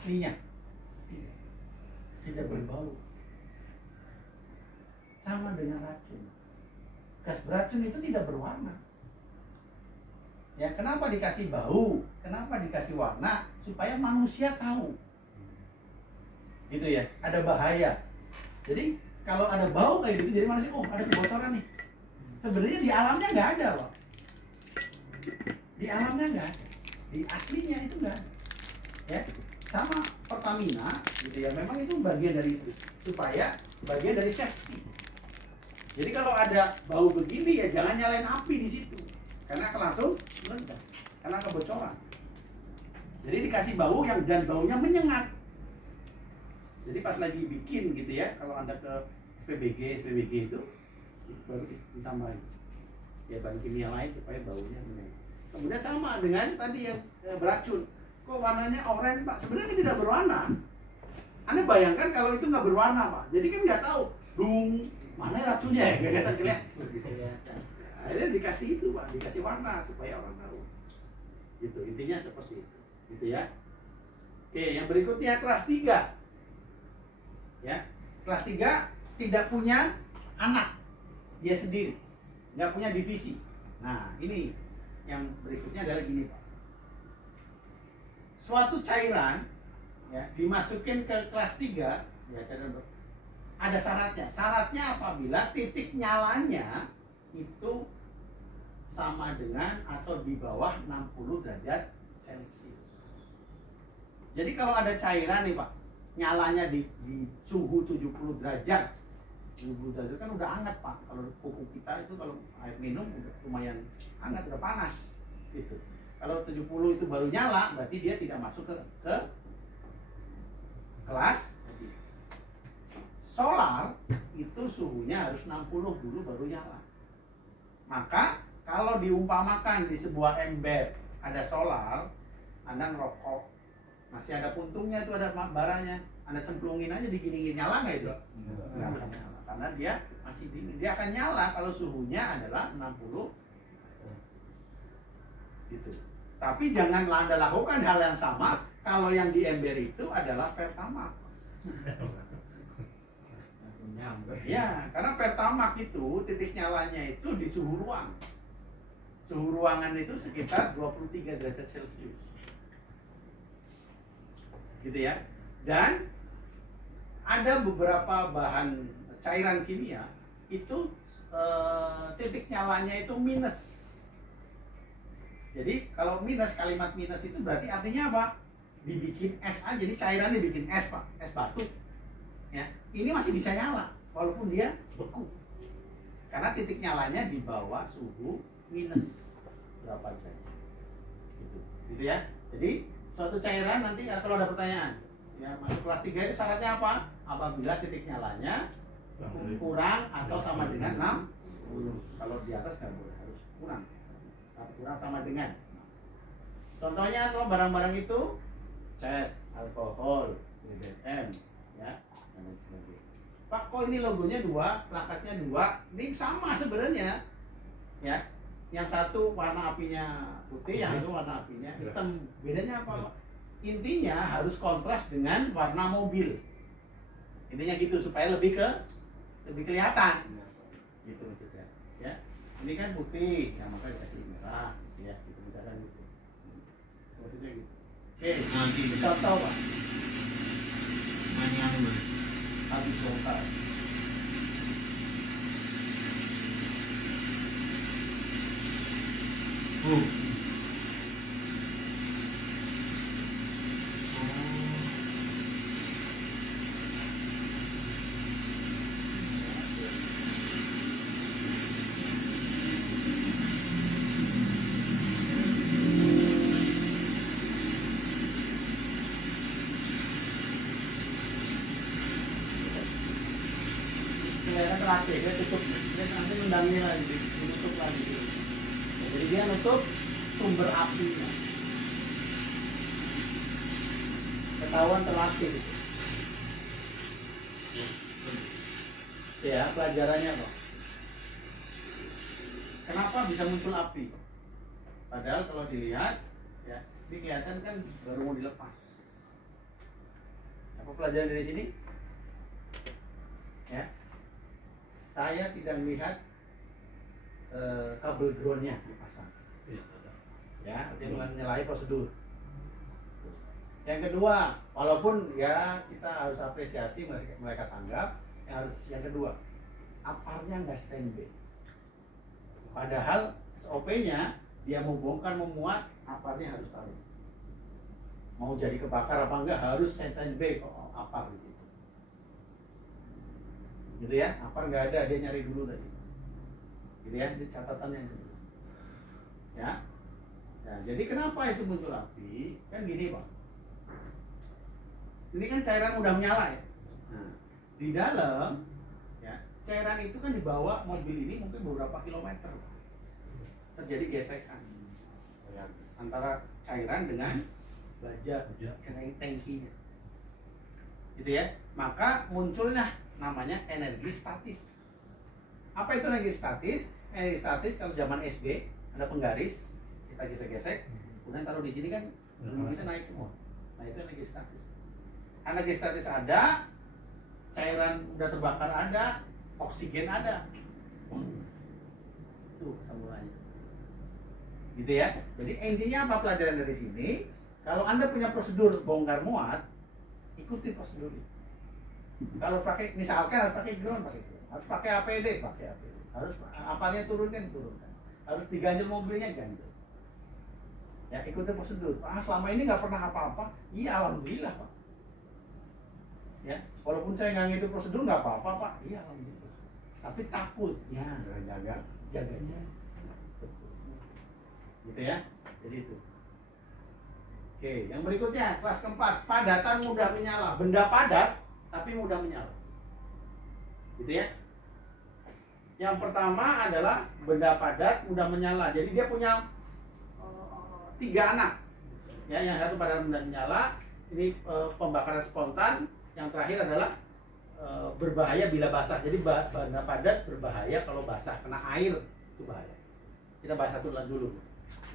aslinya tidak berbau. Sama dengan racun. Gas beracun itu tidak berwarna. Ya, kenapa dikasih bau? Kenapa dikasih warna? Supaya manusia tahu. Gitu ya, ada bahaya. Jadi kalau ada bau kayak gitu, jadi manusia, oh ada kebocoran nih. Sebenarnya di alamnya nggak ada loh. Di alamnya nggak ada. Di aslinya itu nggak ada. Ya, sama Pertamina, gitu ya. Memang itu bagian dari itu, supaya bagian dari safety. Jadi kalau ada bau begini ya jangan nyalain api di situ, karena akan langsung meledak, karena kebocoran. Jadi dikasih bau yang dan baunya menyengat. Jadi pas lagi bikin gitu ya, kalau Anda ke SPBG itu baru ditambahin ya bahan kimia lain supaya baunya menyengat. Kemudian sama dengan tadi yang beracun. Kok warnanya oranye Pak? Sebenarnya tidak berwarna. Anda bayangkan kalau itu nggak berwarna Pak. Jadi kan nggak tahu, mana racunnya ya? Nggak kelihatan. Akhirnya dikasih itu Pak, dikasih warna supaya orang tahu. Gitu, intinya seperti itu. Gitu ya. Oke, yang berikutnya kelas 3. Ya, kelas 3 tidak punya anak. Dia sendiri. Nggak punya divisi. Nah, ini yang berikutnya adalah gini Pak. Suatu cairan ya dimasukin ke kelas 3 ya, cairan ada syaratnya. Syaratnya apabila titik nyalanya itu sama dengan atau di bawah 60 derajat Celcius. Jadi kalau ada cairan nih Pak, nyalanya di suhu 70 derajat. 70 derajat kan udah hangat Pak. Kalau kuku kita itu kalau air minum udah lumayan hangat, udah panas gitu. Kalau 70 itu baru nyala, berarti dia tidak masuk ke kelas. Solar itu suhunya harus 60 dulu baru nyala. Maka kalau diumpamakan di sebuah ember ada solar, Anda ngerokok, masih ada puntungnya itu, ada baranya, Anda cemplungin aja digini-gini, nyala nggak itu? Nggak akan nyala, karena dia masih dingin. Dia akan nyala kalau suhunya adalah 60 gitu. Tapi janganlah Anda lakukan hal yang sama kalau yang di ember itu adalah Pertamax. Ya, karena Pertamax itu titik nyalanya itu di suhu ruang. Suhu ruangan itu sekitar 23 derajat Celcius. Gitu ya. Dan ada beberapa bahan cairan kimia itu titik nyalanya itu minus. Jadi kalau minus, kalimat minus itu berarti artinya apa? Dibikin es aja, jadi cairan dibikin es Pak, es batu. Ya, ini masih bisa nyala walaupun dia beku. Karena titik nyalanya di bawah suhu minus berapa derajat. Gitu ya. Jadi suatu cairan nanti kalau ada pertanyaan, ya masuk kelas 3 itu syaratnya apa? Apabila titik nyalanya kurang atau sama dengan 60. Kalau di atas nggak boleh, harus kurang. Tapi kurang sama dengan. Contohnya kalau barang-barang itu cat, alkohol, BBM, ya, dan lain sebagainya. Pak, kok ini logonya 2, plakatnya 2, ini sama sebenarnya, ya. Yang satu warna apinya putih, yang itu warna apinya hitam. Bedanya apa, Pak? Intinya harus kontras dengan warna mobil. Intinya gitu supaya lebih kelihatan. Gitu maksudnya. Ya. Ini kan putih, ya maka dikasih merah, ya, gitu misalkan gitu. Maksudnya gitu. Oke, contoh Pak. Habis bongkar. Kelihatan terakhir, dia tutup, dia nanti mendangnya lagi, ditutup lagi. Jadi dia nutup sumber apinya. Ketahuan terlatih. Ya, pelajarannya kok. Kenapa bisa muncul api? Padahal kalau dilihat, ya, ini kelihatan kan baru mau dilepas. pelajaran dari sini? Ya, saya tidak melihat kabel groundnya dipasang. Ya, itu menyalahi prosedur. Yang kedua, walaupun ya kita harus apresiasi mereka tanggap, yang kedua, aparnya nggak standby. Padahal SOP-nya dia mau bongkar memuat, aparnya harus tahu. Mau jadi kebakar apa enggak harus standby kok apar di situ. Gitu ya, apar nggak ada, dia nyari dulu tadi. Gitu ya, ini catatannya dulu. Ya. Nah, jadi kenapa itu muncul api? Kan gini, Pak. Ini kan cairan udah menyala ya. Nah, di dalam ya, cairan itu kan dibawa mobil ini mungkin beberapa kilometer. Terjadi gesekan ya, antara cairan dengan baja tangkinya. Gitu ya. Maka munculnya namanya energi statis. Apa itu energi statis? Energi statis kalau zaman SD ada penggaris, kita gesek-gesek, kemudian taruh di sini kan bisa naik semua. Nah, itu energi statis. Energi statis ada, cairan udah terbakar ada, oksigen ada. Itu kesimpulannya. Gitu ya. Jadi intinya apa pelajaran dari sini? Kalau Anda punya prosedur bongkar muat, ikuti prosedur itu. Kalau pakai, misalkan harus pakai ground, pakai ground. Harus pakai APD, pakai APD. Harus apanya turunkan. Harus diganjel mobilnya, ganjel. Ya, ikuti prosedur. Selama ini nggak pernah apa-apa. Iya, alhamdulillah, Pak. Ya, walaupun saya nggak ngitung prosedur nggak apa-apa, Pak. Iya, alhamdulillah. Tapi takut, ya, jaganya. Gitu ya. Jadi itu. Oke, yang berikutnya kelas keempat, padatan mudah menyala. Benda padat tapi mudah menyala. Gitu ya. Yang pertama adalah benda padat mudah menyala. Jadi dia punya 3 anak. Ya, yang satu padat mudah menyala, ini pembakaran spontan. Yang terakhir adalah berbahaya bila basah. Jadi benda padat berbahaya kalau basah, kena air itu bahaya. Kita bahas satu dulu.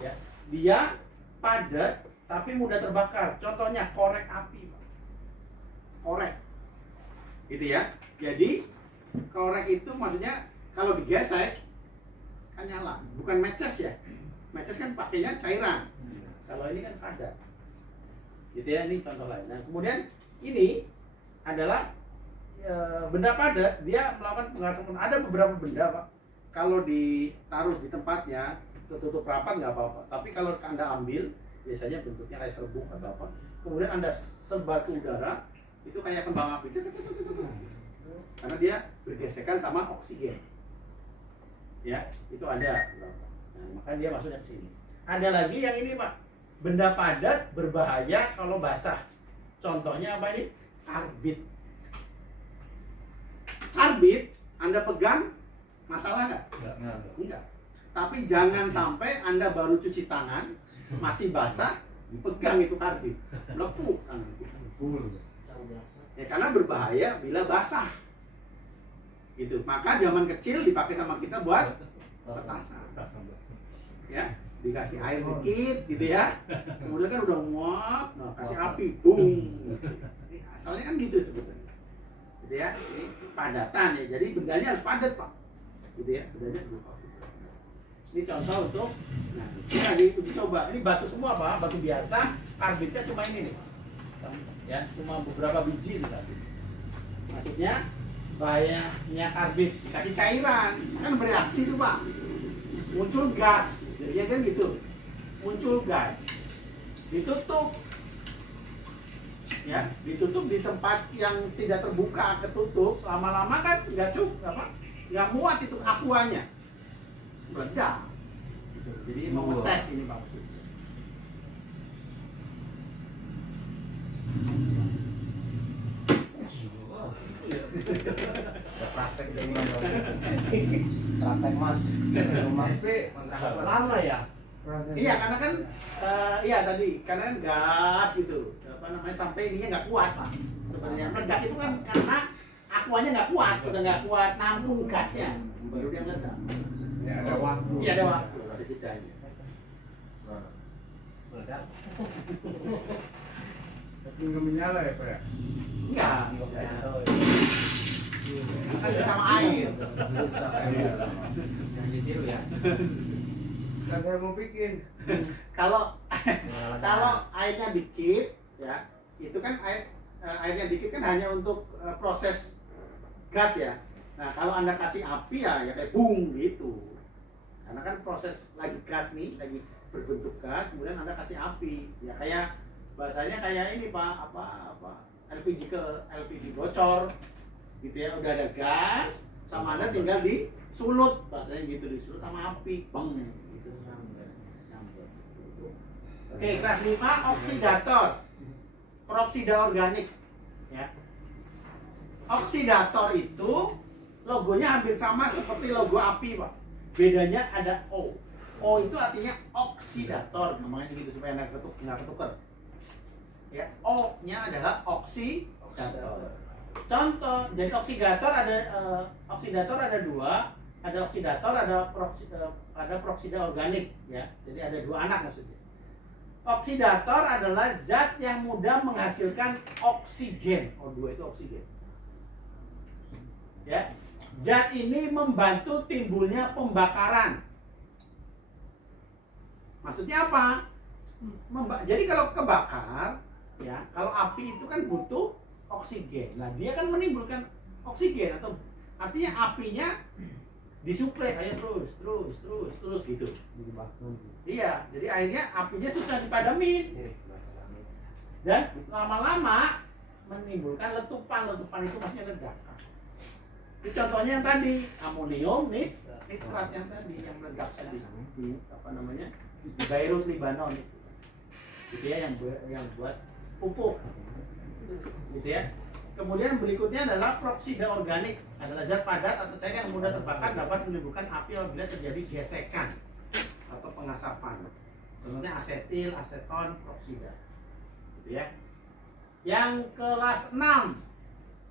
Ya, dia padat tapi mudah terbakar. Contohnya korek api, Pak. Korek, gitu ya. Jadi korek itu maksudnya kalau digesek kan nyala, bukan matches ya. Matches kan pakainya cairan. Kalau ini kan padat. Gitu ya, ini contoh lain. Nah, kemudian ini adalah benda padat, dia melakukan pengarahan. Ada beberapa benda, Pak, kalau ditaruh di tempatnya tertutup rapat nggak apa-apa. Tapi kalau Anda ambil, biasanya bentuknya kayak serbuk atau apa, kemudian Anda sebar ke udara, itu kayak kembang api, karena dia bergesekan sama oksigen. Ya, itu ada. Nah, maka dia masuknya ke sini. Ada lagi yang ini, Pak, benda padat berbahaya kalau basah. Contohnya apa ini? Karbit. Karbit, Anda pegang, masalah nggak? Enggak. Tapi jangan sampai Anda baru cuci tangan, masih basah, dipegang itu karbit, melepuh tangan. Ya, karena berbahaya bila basah. Gitu. Maka zaman kecil dipakai sama kita buat petasan. Ya, dikasih air dikit gitu ya. Kemudian kan udah muat, nah kasih api, boom. Asalnya kan gitu sebetulnya. Gitu ya. Ini padatan ya. Jadi bendanya harus padat, Pak. Gitu ya. Bendanya harus padat. Ini contoh untuk, nah, ini dicoba. Ini batu semua, Pak, batu biasa. Karbitnya cuma ini nih, ya, cuma beberapa biji nih tadi. Maksudnya bahayanya karbit dikasih cairan kan bereaksi tuh, Pak, muncul gas. Jadi kan gitu, muncul gas, ditutup, ya, ditutup di tempat yang tidak terbuka, ketutup, lama-lama kan nggak cukup, nggak muat itu akuanya. Meledak. Jadi mau ngetes ini, Pak. Praktek di rumah. Praktek Mas. Rumah SP lama ya? Iya, karena kan iya tadi, karena kan gas gitu. Apa namanya, sampai ininya nggak kuat, Pak. Sebenarnya meledak itu kan karena akuanya nggak kuat, udah nggak kuat nampung gasnya. Baru dia meledak. Ya, ada waktu. Iya, ada waktu, ada jedanya. Meledak. Tapi nggak menyala ya, Pak ya? Enggak. Kan sama air. Yang ditiru ya. Kagak mau bikin. Kalau airnya dikit, ya, itu kan airnya dikit kan hanya untuk proses gas ya. Nah, kalau Anda kasih api ya kayak bung gitu. Karena kan proses lagi gas nih, lagi berbentuk gas, kemudian Anda kasih api. Ya kayak bahasanya kayak ini Pak, apa LPG bocor. Gitu ya, udah ada gas, sama Anda tinggal disulut, bahasanya gitu, disulut sama api. Bang gitu. Oke, kelas 5 oksidator. Peroksida organik ya. Oksidator itu logonya hampir sama seperti logo api, Pak. Bedanya ada O. O itu artinya oksidator, namanya gitu supaya nggak ketukar. Ya, O-nya adalah oksidator. Contoh, jadi oksidator ada dua, ada oksidator, ada peroksida organik ya. Jadi ada dua anak maksudnya. Oksidator adalah zat yang mudah menghasilkan oksigen. O2 itu oksigen. Ya. Zat ini membantu timbulnya pembakaran. Maksudnya apa? Jadi kalau kebakar, ya, kalau api itu kan butuh oksigen. Nah, dia kan menimbulkan oksigen atau artinya apinya disuplai kayak terus gitu. Iya, jadi akhirnya apinya susah dipadamin. Dan lama-lama menimbulkan letupan itu maksudnya ledakan. Itu contohnya yang tadi, amonium nitrat yang tadi yang meledak tadi di apa namanya? Di Beirut, Lebanon itu. Gitu ya yang buat pupuk. Gitu ya. Kemudian berikutnya adalah peroksida organik, adalah zat padat atau cair yang mudah terbakar dapat menimbulkan api apabila terjadi gesekan atau pengasapan. Contohnya asetil, aseton, peroksida. Gitu ya. Yang kelas 6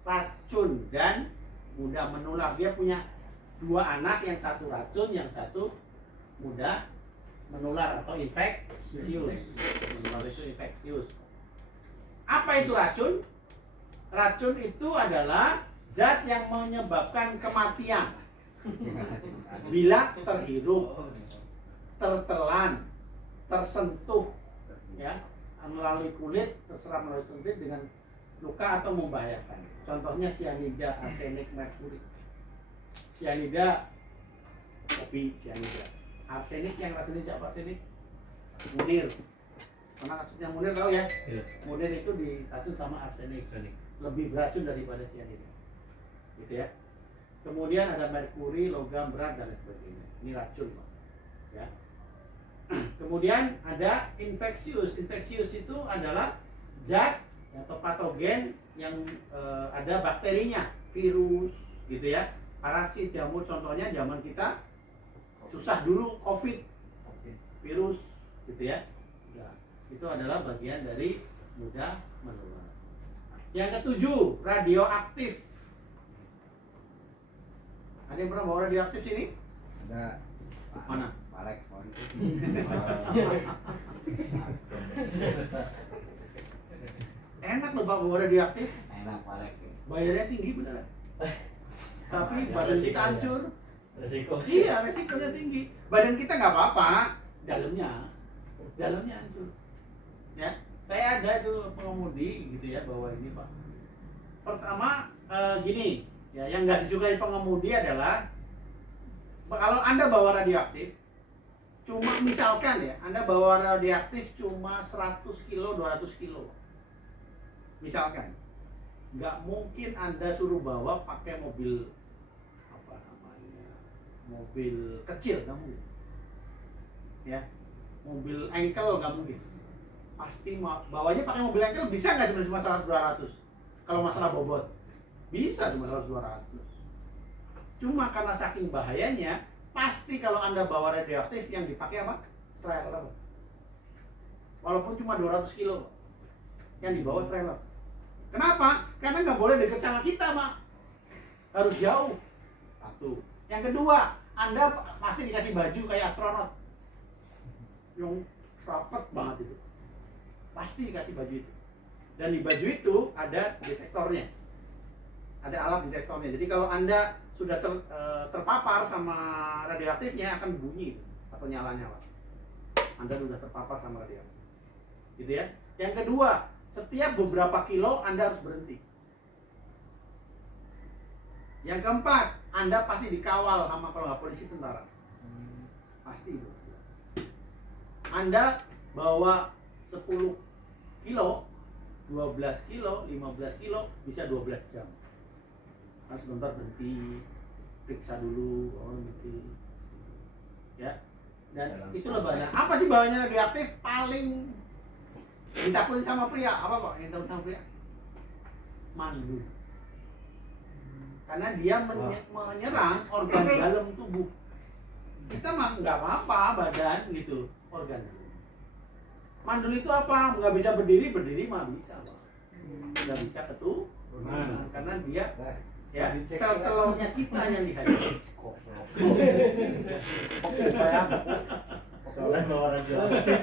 racun dan mudah menular. Dia punya dua anak, yang satu racun, yang satu mudah menular atau infeksius. Menular itu infeksius. Apa itu racun? Racun itu adalah zat yang menyebabkan kematian bila terhirup, tertelan, tersentuh, ya, melalui kulit, terserap melalui kulit dengan luka atau membahayakan. Contohnya cyanida, arsenik, merkuri. Cyanida, kopi, cyanida. Arsenik yang racunnya siapa arsenik? Munir. Karena kasusnya Munir tahu ya? Iya. Munir itu diracun sama arsenik. Lebih beracun daripada cyanida. Gitu ya. Kemudian ada merkuri, logam berat dan lain sebagainya. Ini racun, Pak. Ya. Kemudian ada infeksius. Infeksius itu adalah zat atau patogen yang ada bakterinya, virus, gitu ya, parasit, jamur. Contohnya zaman kita susah dulu COVID, virus, gitu ya. Nah, itu adalah bagian dari mudah menular. Yang ketujuh, radioaktif. Ada yang pernah bawa radioaktif sini? Ada. Mana? Parek. Enak loh Pak bawa radioaktif. Enak parek. Bayarnya tinggi beneran. Tapi badan kita hancur. Resiko. Iya, resikonya tinggi. Badan kita nggak apa-apa, dalamnya hancur. Ya, saya ada tuh pengemudi gitu ya bawa ini Pak. Pertama gini, ya yang nggak disukai pengemudi adalah kalau Anda bawa radioaktif, cuma misalkan ya, Anda bawa radioaktif cuma 100 kilo, 200 kilo. Misalkan, nggak mungkin Anda suruh bawa pakai mobil apa namanya, mobil kecil, nggak mungkin. Ya, mobil engkel nggak mungkin. Pasti bawanya pakai mobil engkel bisa nggak sebenarnya cuma 100-200? Kalau masalah bobot, bisa cuma 100-200. Cuma karena saking bahayanya, pasti kalau Anda bawa radioaktif yang dipakai apa? Trailer. Walaupun cuma 200 kilo, yang dibawa trailer. Kenapa? Karena nggak boleh dekat sama kita, Mak. Harus jauh. Satu. Yang kedua, Anda pasti dikasih baju kayak astronot. Yang rapat banget itu. Pasti dikasih baju itu. Dan di baju itu ada detektornya, ada alat detektornya. Jadi kalau Anda sudah terpapar sama radioaktifnya akan bunyi atau nyala-nyala. Anda sudah terpapar sama radioaktif, gitu ya. Yang kedua, setiap beberapa kilo Anda harus berhenti. Yang keempat, Anda pasti dikawal sama kalau nggak polisi tentara. Pasti itu. Anda bawa 10 kilo, 12 kilo, 15 kilo, bisa 12 jam. Kan sebentar berhenti, periksa dulu, berhenti. Ya. Dan itu lebahnya. Apa sih bahayanya radioaktif paling ditakutin sama pria? Apa Pak yang takut sama pria? Mandul. Karena dia menyerang organ dalam tubuh. Kita mah nggak apa-apa badan gitu, organ. Mandul itu apa? Nggak bisa berdiri mah bisa Pak. Nggak bisa keturunan karena dia ya sel telurnya kita yang dihajar. Soalnya bawa radioaktif.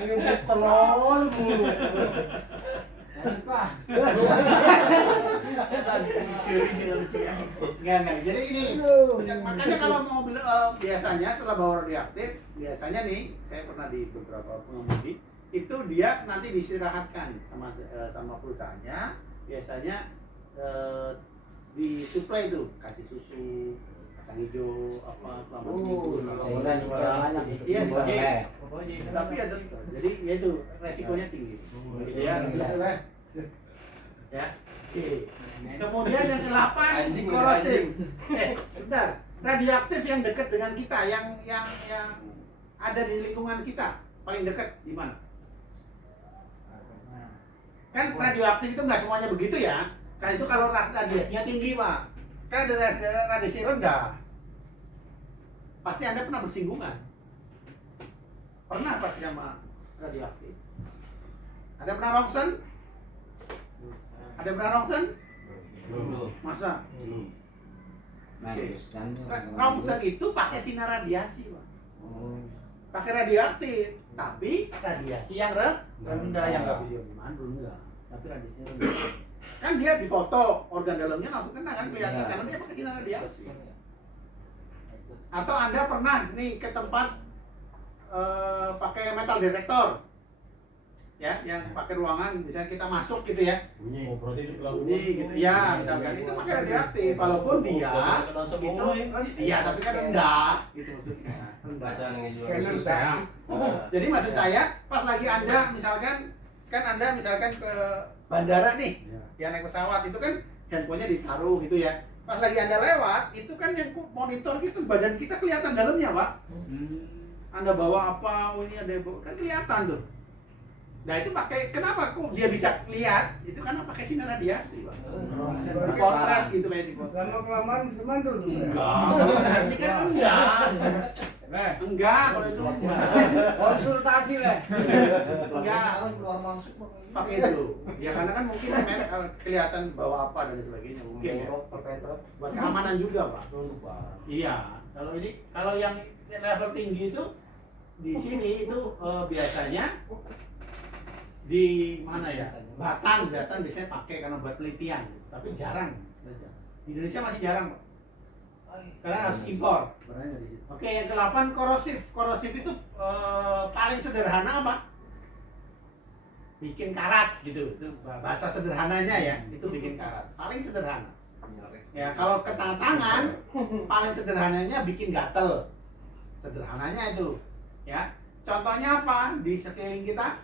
Ini telur mulu. Enggak. Jadi ini makanya kalau mobil biasanya setelah bawa radioaktif, biasanya nih saya pernah di beberapa pengemudi itu dia nanti diistirahatkan sama perusahaannya, biasanya disuplai itu kasih susu, kacang hijau apa selama seminggu. Cairan juga banyak itu. Iya, Pokoknya tapi ya tetap. Jadi ya itu resikonya tinggi. Gitu ya. Ya. Oke. Kemudian yang ke-8 korosif. Sebentar. Radioaktif yang dekat dengan kita, yang ada di lingkungan kita, paling dekat di mana? Kan radioaktif itu nggak semuanya begitu ya. Kan itu kalau radiasinya tinggi, Pak. Kan ada radiasi rendah. Pasti Anda pernah bersinggungan. Pernah pasti sama radioaktif. Ada pernah rongsen? Ada pernah rongsen? Belum. Masa? Belum. Rongsen itu pakai sinar radiasi, Pak. Pakai radioaktif, tapi radiasi yang rendah, yang nggak bisa mandul enggak, tapi radiasi rendah. Kan dia difoto organ dalamnya langsung kena kan kelihatan karena dia pakai sinar radiasi. Atau Anda pernah nih ke tempat pakai metal detektor, ya, yang pakai ruangan, misalnya kita masuk gitu ya, bunyi. Oh, berarti itu bunyi gitu, ya, misalkan itu pakai radioaktif, walaupun dia itu, iya, tapi kan rendah, gitu maksudnya, rendah. Jadi maksud saya, pas lagi Anda misalkan, kan Anda misalkan ke bandara nih, ya naik pesawat itu kan handphonenya ditaruh gitu ya. Pas lagi Anda lewat, itu kan yang monitor gitu, badan kita kelihatan dalamnya, Pak. Anda bawa apa, oh ini ada kan kelihatan tuh. Nah itu pakai, kenapa kok dia bisa lihat? Itu karena pakai sinar radiasi, Pak. Potret gitu kayak di potret. Lama-kelamaan bisa mandul tuh. Enggak, ini kan enggak. Enggak, kalau itu enggak. Konsultasi lah. Enggak, keluar masuk pakai itu. Ya karena kan mungkin kelihatan bawa apa dan sebagainya mungkin ya. Buat keamanan juga, Pak. Iya, kalau yang level tinggi itu di sini itu biasanya di mana ya? Batam biasanya pakai karena buat penelitian, tapi jarang. Di Indonesia masih jarang, Pak. Karena harus impor. Oke, yang ke-8 korosif. Korosif itu paling sederhana apa? Bikin karat gitu. Itu bahasa sederhananya ya. Itu bikin karat. Paling sederhana. Ya, kalau ke tangan paling sederhananya bikin gatel. Sederhananya itu. Ya. Contohnya apa? Di sekeliling kita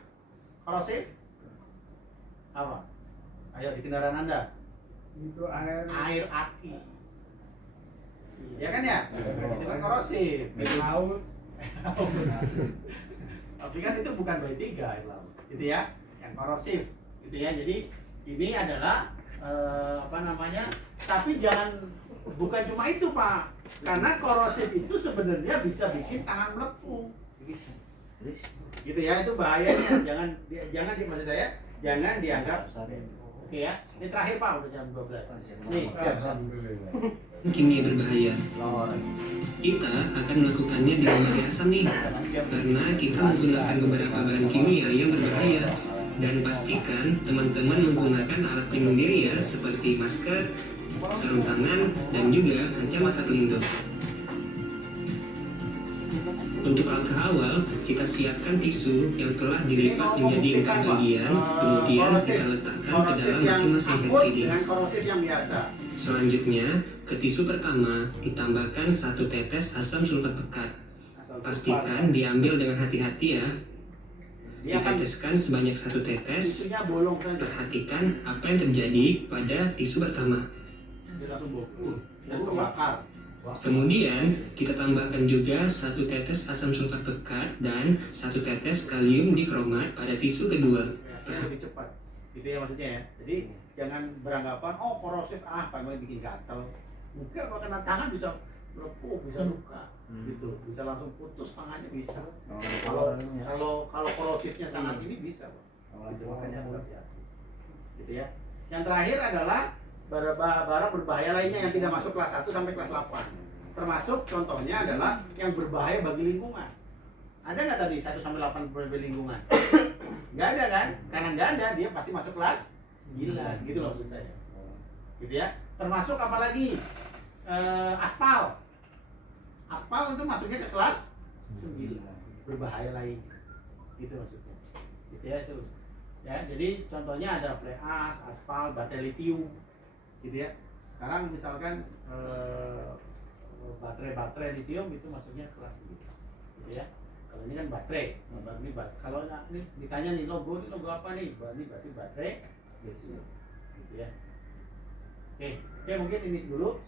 korosif apa? Ayo di kendaraan Anda. Itu Air aki. Ya kan ya? Itu kan korosif. laut. Tapi kan itu bukan B3 air laut. Gitu ya. Yang korosif. Gitu ya. Jadi ini adalah apa namanya? Tapi bukan cuma itu, Pak. Karena korosif itu sebenarnya bisa bikin tangan melepuh. Gitu ya, itu bahayanya. Jangan maksud saya, jangan dianggap Oke ya. Ini terakhir Pak, udah jam 12. Nih. Kimia berbahaya. Kita akan melakukannya di lemari asam nih, karena kita menggunakan beberapa bahan kimia yang berbahaya. Dan pastikan teman-teman menggunakan alat pelindung diri ya, seperti masker, sarung tangan, dan juga kacamata pelindung. Untuk langkah awal, kita siapkan tisu yang telah dilipat menjadi 4 bagian, kemudian kita letakkan ke dalam masing-masing hand feedings. Selanjutnya, ke tisu pertama ditambahkan 1 tetes asam sulfat pekat. Pastikan diambil dengan hati-hati ya. Diteteskan sebanyak 1 tetes. Perhatikan apa yang terjadi pada tisu pertama. Kemudian, kita tambahkan juga 1 tetes asam sulfat pekat dan 1 tetes kalium dikromat pada tisu kedua. Lebih cepat, gitu ya maksudnya ya. Jadi jangan beranggapan, oh korosif, paling bikin gatal. Mungkin kalau kena tangan bisa melepuh, bisa luka, gitu, bisa langsung putus tangannya bisa. Kalau korosifnya sangat ini bisa, Pak. Gitu, makanya hati-hati. Gitu ya. Yang terakhir adalah barang berbahaya lainnya yang tidak masuk kelas 1 sampai kelas 8. Termasuk contohnya adalah yang berbahaya bagi lingkungan. Ada nggak tadi 1 sampai 8 bagi lingkungan? Nggak ada kan? Karena nggak ada, dia pasti masuk kelas 9. Gitu loh maksud saya. Gitu ya. Termasuk apalagi aspal. Aspal itu masuknya ke kelas 9. Berbahaya lain. Gitu maksudnya. Gitu ya itu. Ya, jadi contohnya ada fly ash, aspal, baterai litium. Gitu ya. Sekarang misalkan baterai litium itu masuknya kelas 9. Gitu ya. Kalau ini kan baterai. Kalau ini ditanya nih logo apa nih? Ini berarti baterai litium. Gitu ya. Oke, mungkin ini dulu.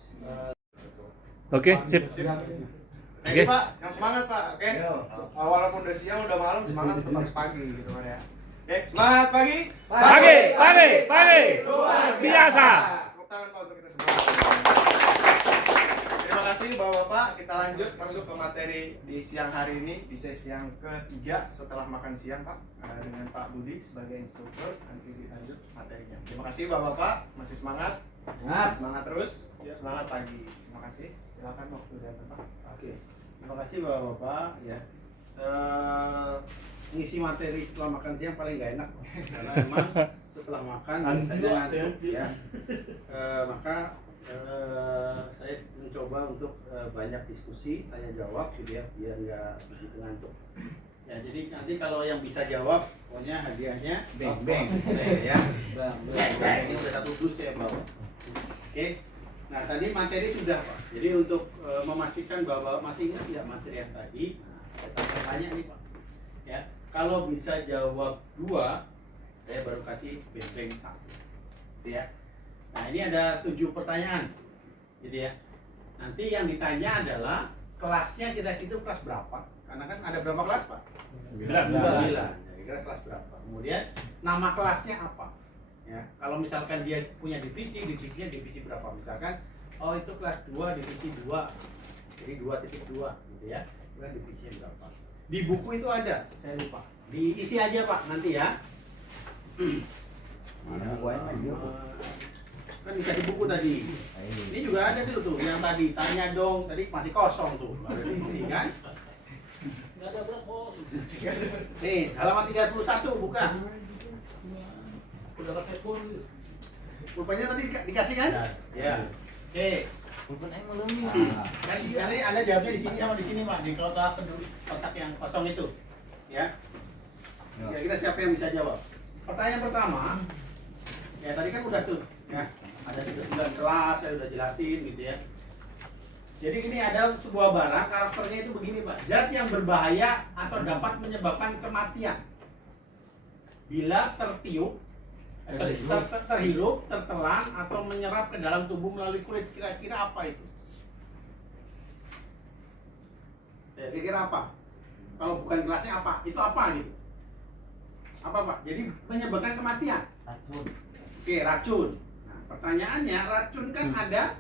Oke, sip. Oke Pak, yang semangat Pak, oke? Walaupun udah siang, udah malam, semangat tetap harus pagi gitu kan ya. Oke, semangat pagi. Pagi. Luar biasa. Tepuk tangan Pak untuk kita semua. Terima kasih Bapak-Bapak, kita lanjut masuk ke materi di siang hari ini, di sesi yang ketiga setelah makan siang Pak, dengan Pak Budi sebagai instruktur. Nanti dilanjut materinya. Terima kasih Bapak-Bapak, masih semangat? Semangat terus, ya semangat pagi. Terima kasih. Silakan waktu dan tempat. Oke. Terima kasih Bapak-bapak ya. Ngisi materi setelah makan siang paling gak enak karena memang setelah makan biasanya ngantuk ya. Maka saya mencoba untuk banyak diskusi, tanya jawab gitu ya, biar nggak begitu ngantuk. Ya, jadi nanti kalau yang bisa jawab, pokoknya hadiahnya beng ya. Ini udah 1 dus ya Bapak. Oke. Nah, tadi materi sudah Pak. Jadi untuk memastikan bahwa masih ingat tidak materi yang tadi, saya tanya nih Pak. Ya, kalau bisa jawab 2, saya baru kasih beng 1. Gitu ya. Nah, ini ada 7 pertanyaan. Jadi ya. Nanti yang ditanya adalah kelasnya kita kelas berapa? Karena kan ada berapa kelas, Pak? 9. Kira-kira kelas berapa? Kemudian nama kelasnya apa? Ya, kalau misalkan dia punya divisinya divisi berapa? Misalkan itu kelas 2 divisi 2. Jadi 2.2 gitu ya. Kemudian divisinya berapa? Di buku itu ada, saya lupa. Diisi aja Pak nanti ya. Mana bukunya juga? Kan bisa di buku tadi. Ini juga ada tuh yang tadi tanya dong, tadi masih kosong tuh, ada diisi kan? Nggak ada beras bos. Nih halaman 31 buka. Udah selesai pun. Pulpennya tadi dikasih kan? Ya. Oke. Pulpen aing belum nih. Kan ini Anda jawabnya di sini sama di sini Pak, di kotak yang kosong itu. Ya. Kira-kira siapa yang bisa jawab? Pertanyaan pertama, ya tadi kan udah tuh, ya. Ada 9 kelas, saya udah jelasin gitu ya. Jadi ini ada sebuah barang, karakternya itu begini Pak. Zat yang berbahaya atau dapat menyebabkan kematian bila tertiup, terhirup, tertelan atau menyerap ke dalam tubuh melalui kulit. Kira-kira apa itu? Ya, kira-kira apa? Kalau bukan kelasnya apa? Itu apa gitu? Apa Pak? Jadi menyebabkan kematian. Racun. Oke, racun. Nah, pertanyaannya racun kan ada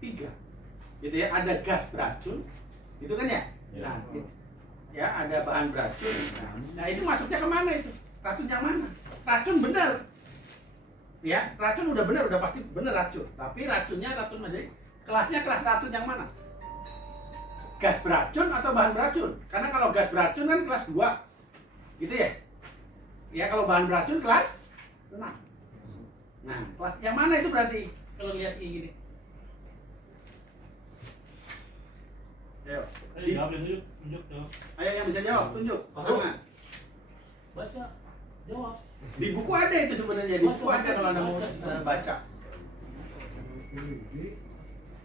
3. Gitu ya, ada gas beracun. Itu kan ya? Nah, ya ada bahan beracun. Nah, itu masuknya kemana itu? Racun yang mana? Racun benar. Ya, racun udah bener, udah pasti bener racun. Tapi racunnya racun masih kelasnya kelas racun yang mana? Gas beracun atau bahan beracun? Karena kalau gas beracun kan kelas 2. Gitu ya? Ya, kalau bahan beracun kelas 6. Nah, kelas yang mana itu berarti? Kalau lihat kayak gini. Ayo. Ayo yang bisa jawab, tunjuk. Tangan. Baca. Jawab. Di buku ada itu sebenarnya, di buku ada kalau Anda mau baca.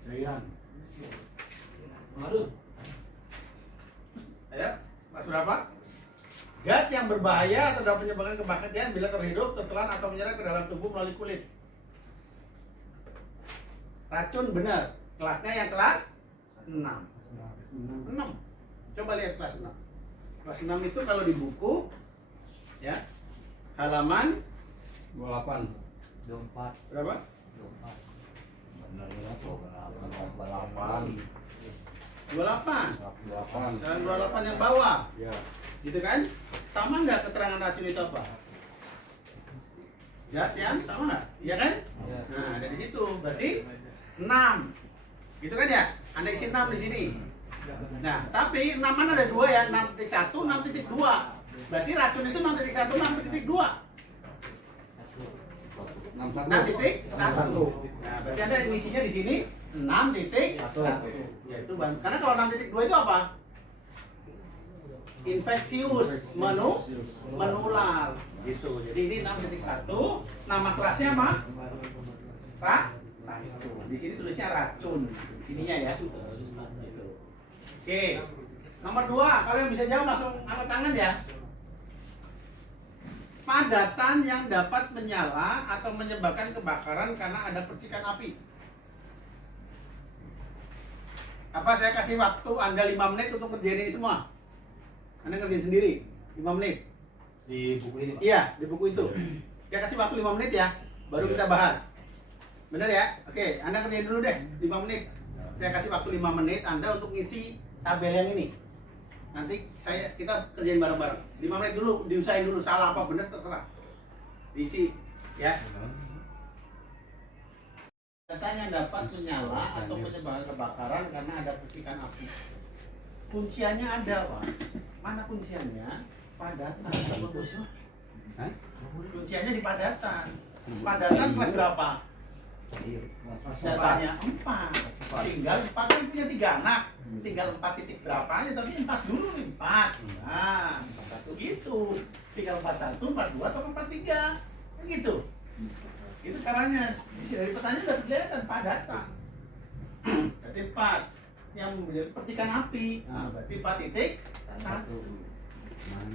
Cairan. Aduh. Ayo, masuk apa? Zat yang berbahaya atau dapat menyebabkan kebakterian bila terhidup, tertelan atau menyerap ke dalam tubuh melalui kulit. Racun benar. Kelasnya yang kelas 6. 6. Coba lihat kelas 6. Kelas 6 itu kalau di buku ya, halaman 28. berapa? 28. Dan 28 yang bawah. Ya. Gitu kan? Sama nggak keterangan racun itu apa? Zat yang sama nggak? Iya kan? Ya. Nah, ada di situ. Berarti 6. Gitu kan ya? Anda isi 6 di sini. Nah, tapi 6 mana ada 2 ya? 6.1, 6.2. Berarti racun itu 6.1, 6.2. 6.1. Nah, berarti Anda isinya di sini 6.1. Yaitu karena kalau 6.2 itu apa? Infeksius, menular. Gitu. Jadi ini 6.1. Nama kelasnya apa? Racun. Di sini tulisnya racun. Di sininya ya. Gitu. Oke. Nomor 2, kalau yang bisa jawab langsung angkat tangan ya. Padatan yang dapat menyala atau menyebabkan kebakaran karena ada percikan api. Apa saya kasih waktu Anda 5 menit untuk kerjain ini semua? Anda kerjain sendiri 5 menit. Di buku ini, Pak. Iya, di buku itu. Saya kasih waktu 5 menit ya, baru kita bahas. Benar ya? Oke, Anda kerjain dulu deh 5 menit. Saya kasih waktu 5 menit Anda untuk ngisi tabel yang ini. Nanti kita kerjain bareng-bareng. 5 menit dulu, diusahain dulu, salah apa benar terserah. Diisi ya. Datanya dapat menyala atau menyebabkan kebakaran karena ada percikan api. Kunciannya ada, Pak. Mana kunciannya? Padatan. Kunciannya di padatan. Padatan kelas berapa? Datanya 4. Tinggal 4 kan punya 3 anak. Tinggal 4 titik berapa aja, tapi 4 dulu nih, 4. Nah, 41 gitu. Tinggal 41, 42 atau 43. Kan gitu. Itu caranya. Dari pertanyaan sudah kelihatan padatan. Berarti 4 yang menjadi percikan api. Nah, berarti 4.1.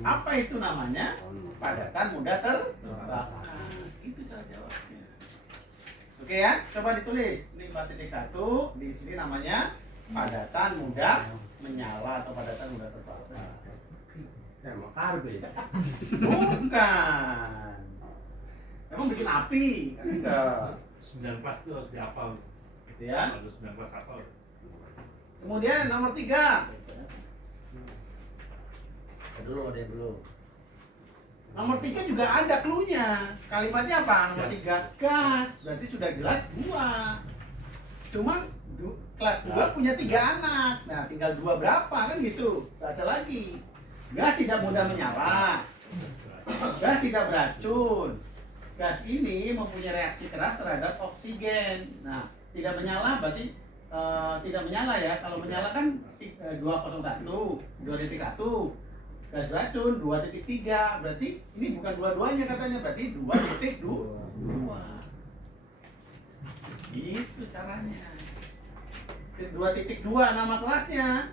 Apa itu namanya? Padatan mudah terbakar. Itu cara jawabnya. Oke ya, coba ditulis. Ini 4.1, di sini namanya padatan mudah menyala atau padatan mudah terbakar. Bukan. Emang bikin api, kan enggak. 9 kelas itu harus dihafal. Gitu ya. Harus 9 kelas hafal. Kemudian nomor 3. Dulu ada yang dulu. Nomor 3 juga ada clue-nya. Kalimatnya apa? Nomor 3 gas. Berarti sudah jelas 2. Cuma kelas 2 punya 3 anak. Nah, tinggal 2 berapa kan gitu. Baca lagi. Gas tidak mudah menyala. Gas tidak beracun. Gas ini mempunyai reaksi keras terhadap oksigen. Nah, tidak menyala berarti tidak menyala ya. Kalau menyala kan 201, 2.1. Gas racun 2.3. Berarti ini bukan dua-duanya katanya, berarti 2.2. Gitu caranya. 2.2 nama kelasnya.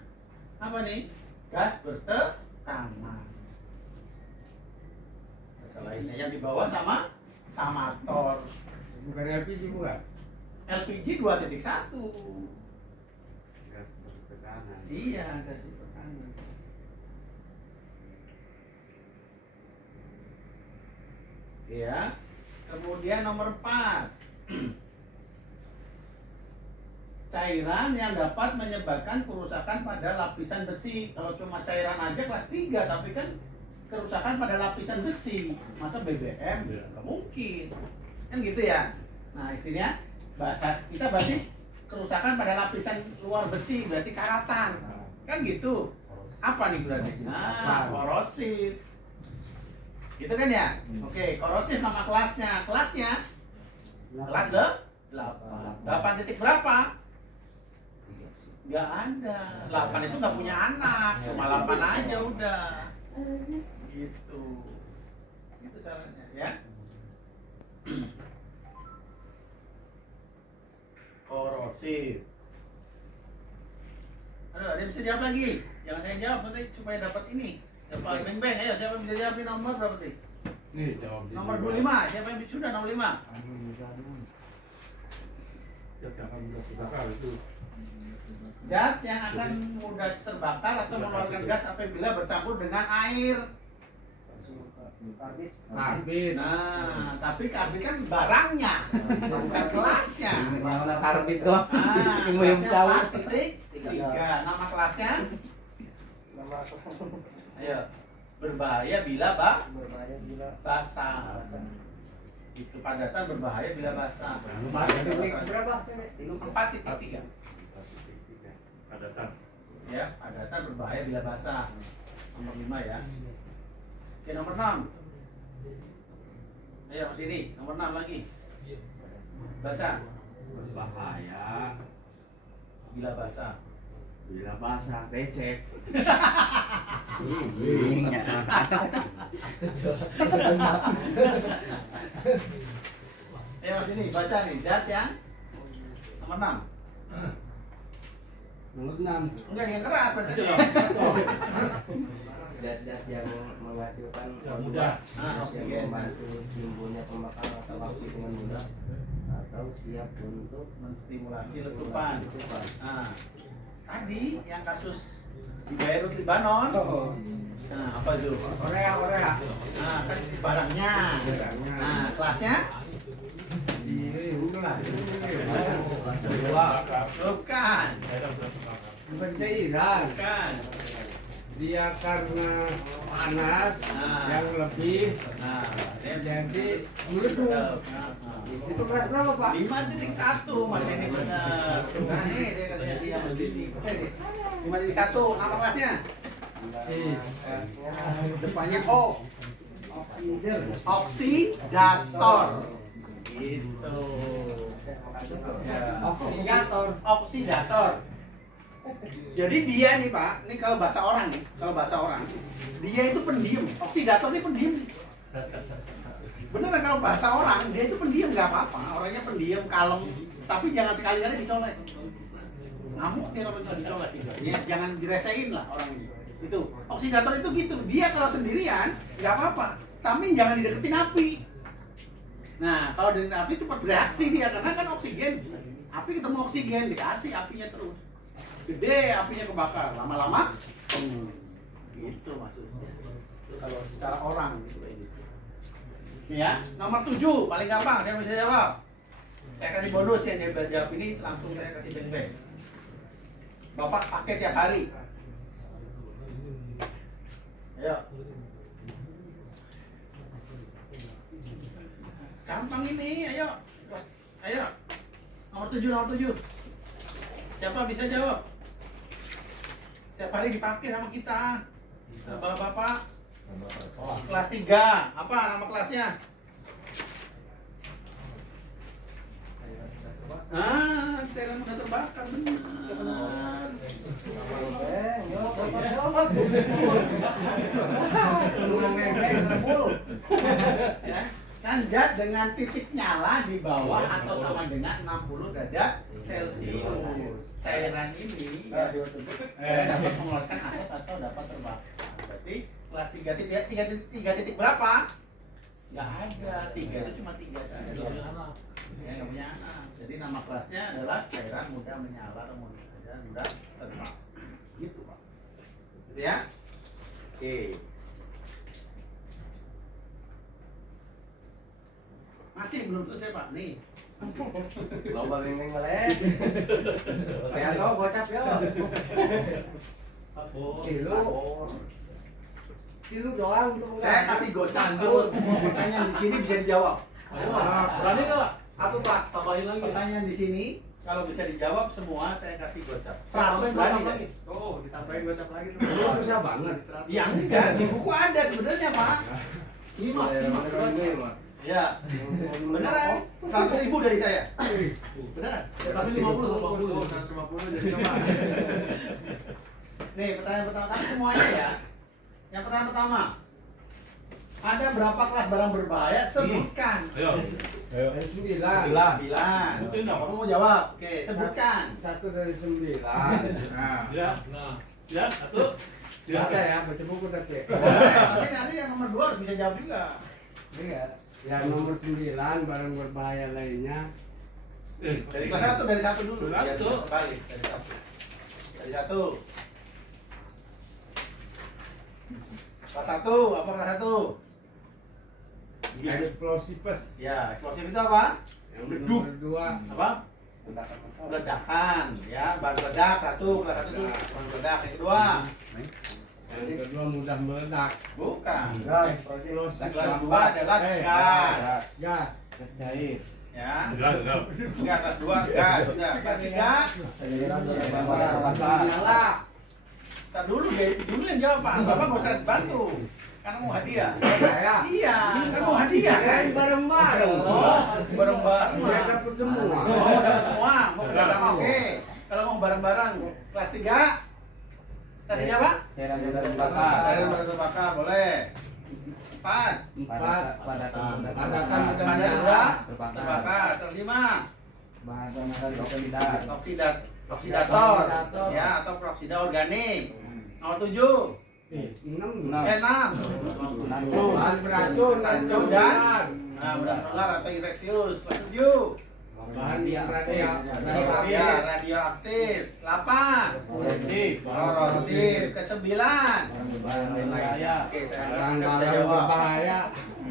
Apa nih? Gas bertekanan. Bahasa lainnya yang di bawah sama samator. Bukan LPG bukan? LPG 2.1. Gas bertekanan. Iya, gas bertekanan. Ya. Kemudian nomor 4. Cairan yang dapat menyebabkan kerusakan pada lapisan besi. Kalau cuma cairan aja kelas 3, tapi kan kerusakan pada lapisan besi. Masa BBM? Nggak mungkin. Kan gitu ya. Nah, istinya bahasa kita berarti kerusakan pada lapisan luar besi, berarti karatan. Kan gitu. Apa nih berarti? Nah, korosif. Gitu kan ya? Oke, korosif nama kelasnya. Kelasnya kelas 8 titik berapa? Nggak ada. 8 itu nggak punya anak, cuma 8 aja udah. Gitu. Itu caranya ya. Korosif. Aduh, ada yang bisa jawab lagi? Jangan saya jawab nanti supaya dapat ini. Dapat beng-beng. Ayo, siapa yang bisa jawab ini nomor berapa sih? Nih, jawab di Nomor dua. 25. Siapa yang sudah nomor 5? Ya, jangan mudah terbakar itu. Zat yang akan mudah terbakar atau mengeluarkan gas apabila bercampur dengan air. Karbit. Nah, tapi karbit kan barangnya, bukan kelasnya. Mana karbit doang. Nah, Cuma yang kelasnya tahu. 4.3. Nama kelasnya? Ayo. Berbahaya bila basah. Itu padatan berbahaya bila basah. Titik berapa? 4.3. Padatan. Ya, padatan berbahaya bila basah. Nomor 5 ya. Oke, nomor 6. Ayo Mas Dini, nomor 6 lagi. Baca. Berbahaya Bila basah. bila basah, becek. Ayo Mas Dini, baca nih zat yang nomor 6. Nomor 6. Enggak yang keras bacanya. Zat-zat yang menghasilkan Yang mudah. zat yang membantu timbulnya pembakaran atau api dengan mudah atau siap untuk Menstimulasi letupan. Nah, tadi yang kasus di Beirut Lebanon. Nah, apa itu? Korea. Nah, kan barangnya. Nah, kelasnya? Ini lah. Bukan. Daerah sudah terbakar. Bukan cairan. Bukan. Dia karena panas yang lebih Nah, jadi meletup. Itu kelas berapa, Pak? 5.1 Mas ini benar. Tuh kan nih saya kasih dia Mas Dini. 5.1 nama kelasnya? Depannya O. Oksidator. Gitu. oksidator. Oksidator. Jadi dia nih Pak, ini kalau bahasa orang, dia itu pendiam. Oksidator ini pendiam. Beneran kalau bahasa orang, dia itu pendiam nggak apa-apa. Orangnya pendiam, kalem, tapi jangan sekali-kali dicolek. Ngamuk dia kalau dicolek juga. Ya, jangan diresein lah orang ini. Itu oksidator itu gitu. Dia kalau sendirian nggak apa-apa, tapi jangan dideketin api. Nah, kalau deketin api cepat bereaksi dia karena kan oksigen. Api ketemu oksigen, dikasih apinya terus. Gede apinya kebakar, lama-lama gitu maksudnya. Itu kalau secara orang gitu kayak gitu. Ya, nomor 7 paling gampang, saya bisa jawab. Saya kasih bonus yang dia jawab ini langsung saya kasih beng-beng. Bapak pakai tiap hari. Ayo. Gampang ini, ayo. Ayo. Nomor 7. Siapa bisa jawab? Tiap hari dipakai sama kita. Bapak-bapak. Kelas 3. Apa nama kelasnya? Cairan mudah terbakar benar. Ya. Kan zat dengan titik nyala di bawah atau sama dengan 60 derajat Celcius. Cairan ini ya, dapat mengeluarkan asap atau dapat terbakar. Berarti kelas 3 titik berapa? Nggak ada. 3 itu cuma 3 saja. Ya, nggak punya anak. Jadi nama kelasnya adalah cairan mudah menyala atau mudah terbakar. Gitu Pak. Gitu ya. Oke. Masih belum selesai Pak. Nih. Loba beng-beng ngelet. Kayak lo gocap ya. Kilu doang untuk Saya kasih gocap terus semua pertanyaan di sini bisa dijawab. Berani nggak? Apa Pak? Tambahin lagi. Pertanyaan di sini kalau bisa dijawab semua saya kasih gocap. Tambahin 100 berani gocap kan? lagi. Oh, ditambahin gocap lagi tuh. Lu susah banget. Ya enggak, di buku ada sebenarnya Pak. Lima. Ya, beneran. 100.000 dari saya. Beneran. Ya, tapi 50 Oh, 150 jadi Pak. Nih pertanyaan pertama, tapi semuanya ya. Yang pertama, ada berapa kelas barang berbahaya? Sebutkan. Ayo. Dari 9. 9. Kamu mau jawab? Oke, sebutkan. 1 dari 9. Nah, Ya. Nah. Ya, satu. Baca ya, baca buku tapi. boleh, tapi nanti yang nomor 2 harus bisa jawab juga. Iya. Yang nomor 9 barang berbahaya lainnya. Dari kelas 1, dari 1 dulu. Dari Biar satu. bisa terbalik. Dari 1. Dari 1. Kelas 1, apa kelas 1? Explosivus. Ya, eksplosif itu apa? Yang Leduk. nomor 2. Apa? Ledakan, ya, bahan peledak 1, kelas 1 itu bahan peledak. Yang kedua, Yang kedua mudah meledak. bukan. Explosif. Kelas 2 adalah gas. Gas. Ya. Enggak. Gas kelas 2 gas sudah. Kelas 3, Nyala. tar dulu deh, dulu yang jawab Pak. Bapak nggak usah bantu. Karena mau hadiah. Saya. Iya, kan mau hadiah kan? Kan bareng-bareng. Oh, bareng-bareng. Biar dapat semua. Oh, dapat semua. Mau kerja sama, oke. Kalau mau bareng-bareng, kelas 3. Kelas 3 Pak? Saya bakar, boleh. 4. 4. Padatan mudah Pada menyala. 2, terbakar. Kelas 5, oksidator. Ya, atau peroksida organik. Nomor 7. 6. 6. Bahan beracun dan Racun dan menular. nah, mudah menular atau infeksius. Kelas 7. Bahan radioaktif. Ya, radioaktif. 8. Korosif. Ke 9. Oke, saya anggap Anda bisa Barang jawab. berbahaya.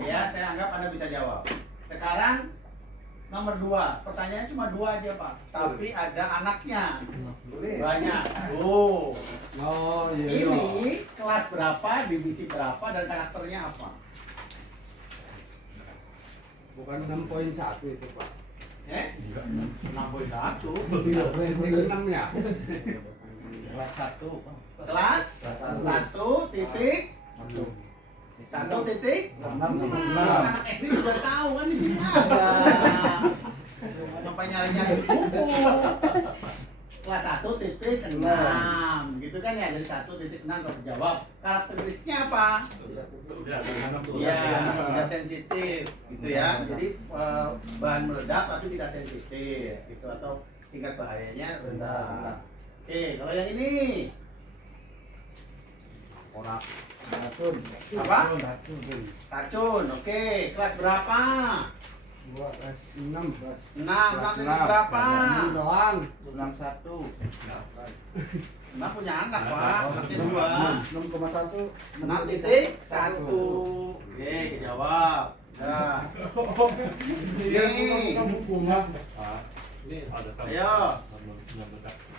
Ya, saya anggap Anda bisa jawab. Sekarang nomor 2. Pertanyaannya cuma 2 aja, Pak. Tapi ada anaknya. Banyak. Oh. Oh iya. Ini kelas berapa, divisi berapa, dan karakternya apa? Bukan 6.1 itu Pak. 6.1. Rating 6 ya. Kelas 1 titik 1 titik 6. Anak SD juga tahu kan di sini ada. Sampai nyari-nyari buku. Kelas 1 titik 6. Gitu kan ya, dari 1 titik 6 kalau jawab. Karakteristiknya apa? Iya, tidak sensitif gitu ya. Jadi bahan meledak tapi tidak sensitif gitu, atau tingkat bahayanya rendah. Oke, kalau yang ini apa? Racun. Oke, kelas berapa? 6. 6 titik berapa? 6 doang. 6 punya anak, Pak. Nanti 2. 6,1. 6 titik 1. Oke, jawab. Nah. Nih. Ayo.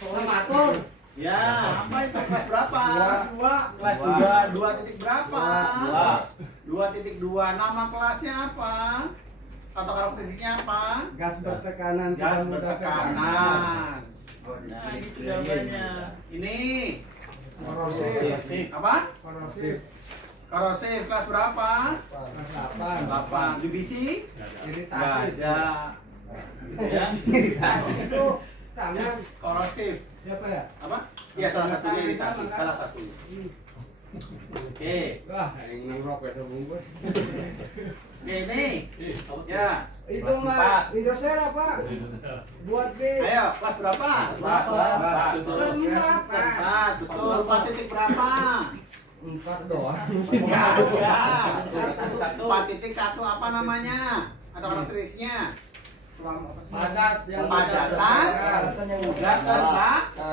Sama atur. Ya, apa itu kelas berapa? 2. Kelas 2 titik berapa? 2.2. Nama kelasnya apa? Atau karakteristiknya apa? Gas bertekanan. Gas tidak mudah bertekanan. Nah, itu jawabannya. Ini Korosif. apa? Korosif. Korosif kelas berapa? Kelas 8. 8. Divisi? Iritasi. Nggak ada. Gitu ya. Iritasi itu tangan. Korosif. Siapa ya? Apa? Iya, salah satunya iritasi. Salah satunya. Oke. Wah, yang ngerok ya bungkus. Ini. Ya. Itu mah hidrosera Pak. Buat di. Ayo, kelas berapa? Kelas Kelas 4. Betul. 4 titik berapa? 4 doang. Enggak ada. 4.1 apa namanya? Atau karakteristiknya? Padat yang Padatan, yang mudah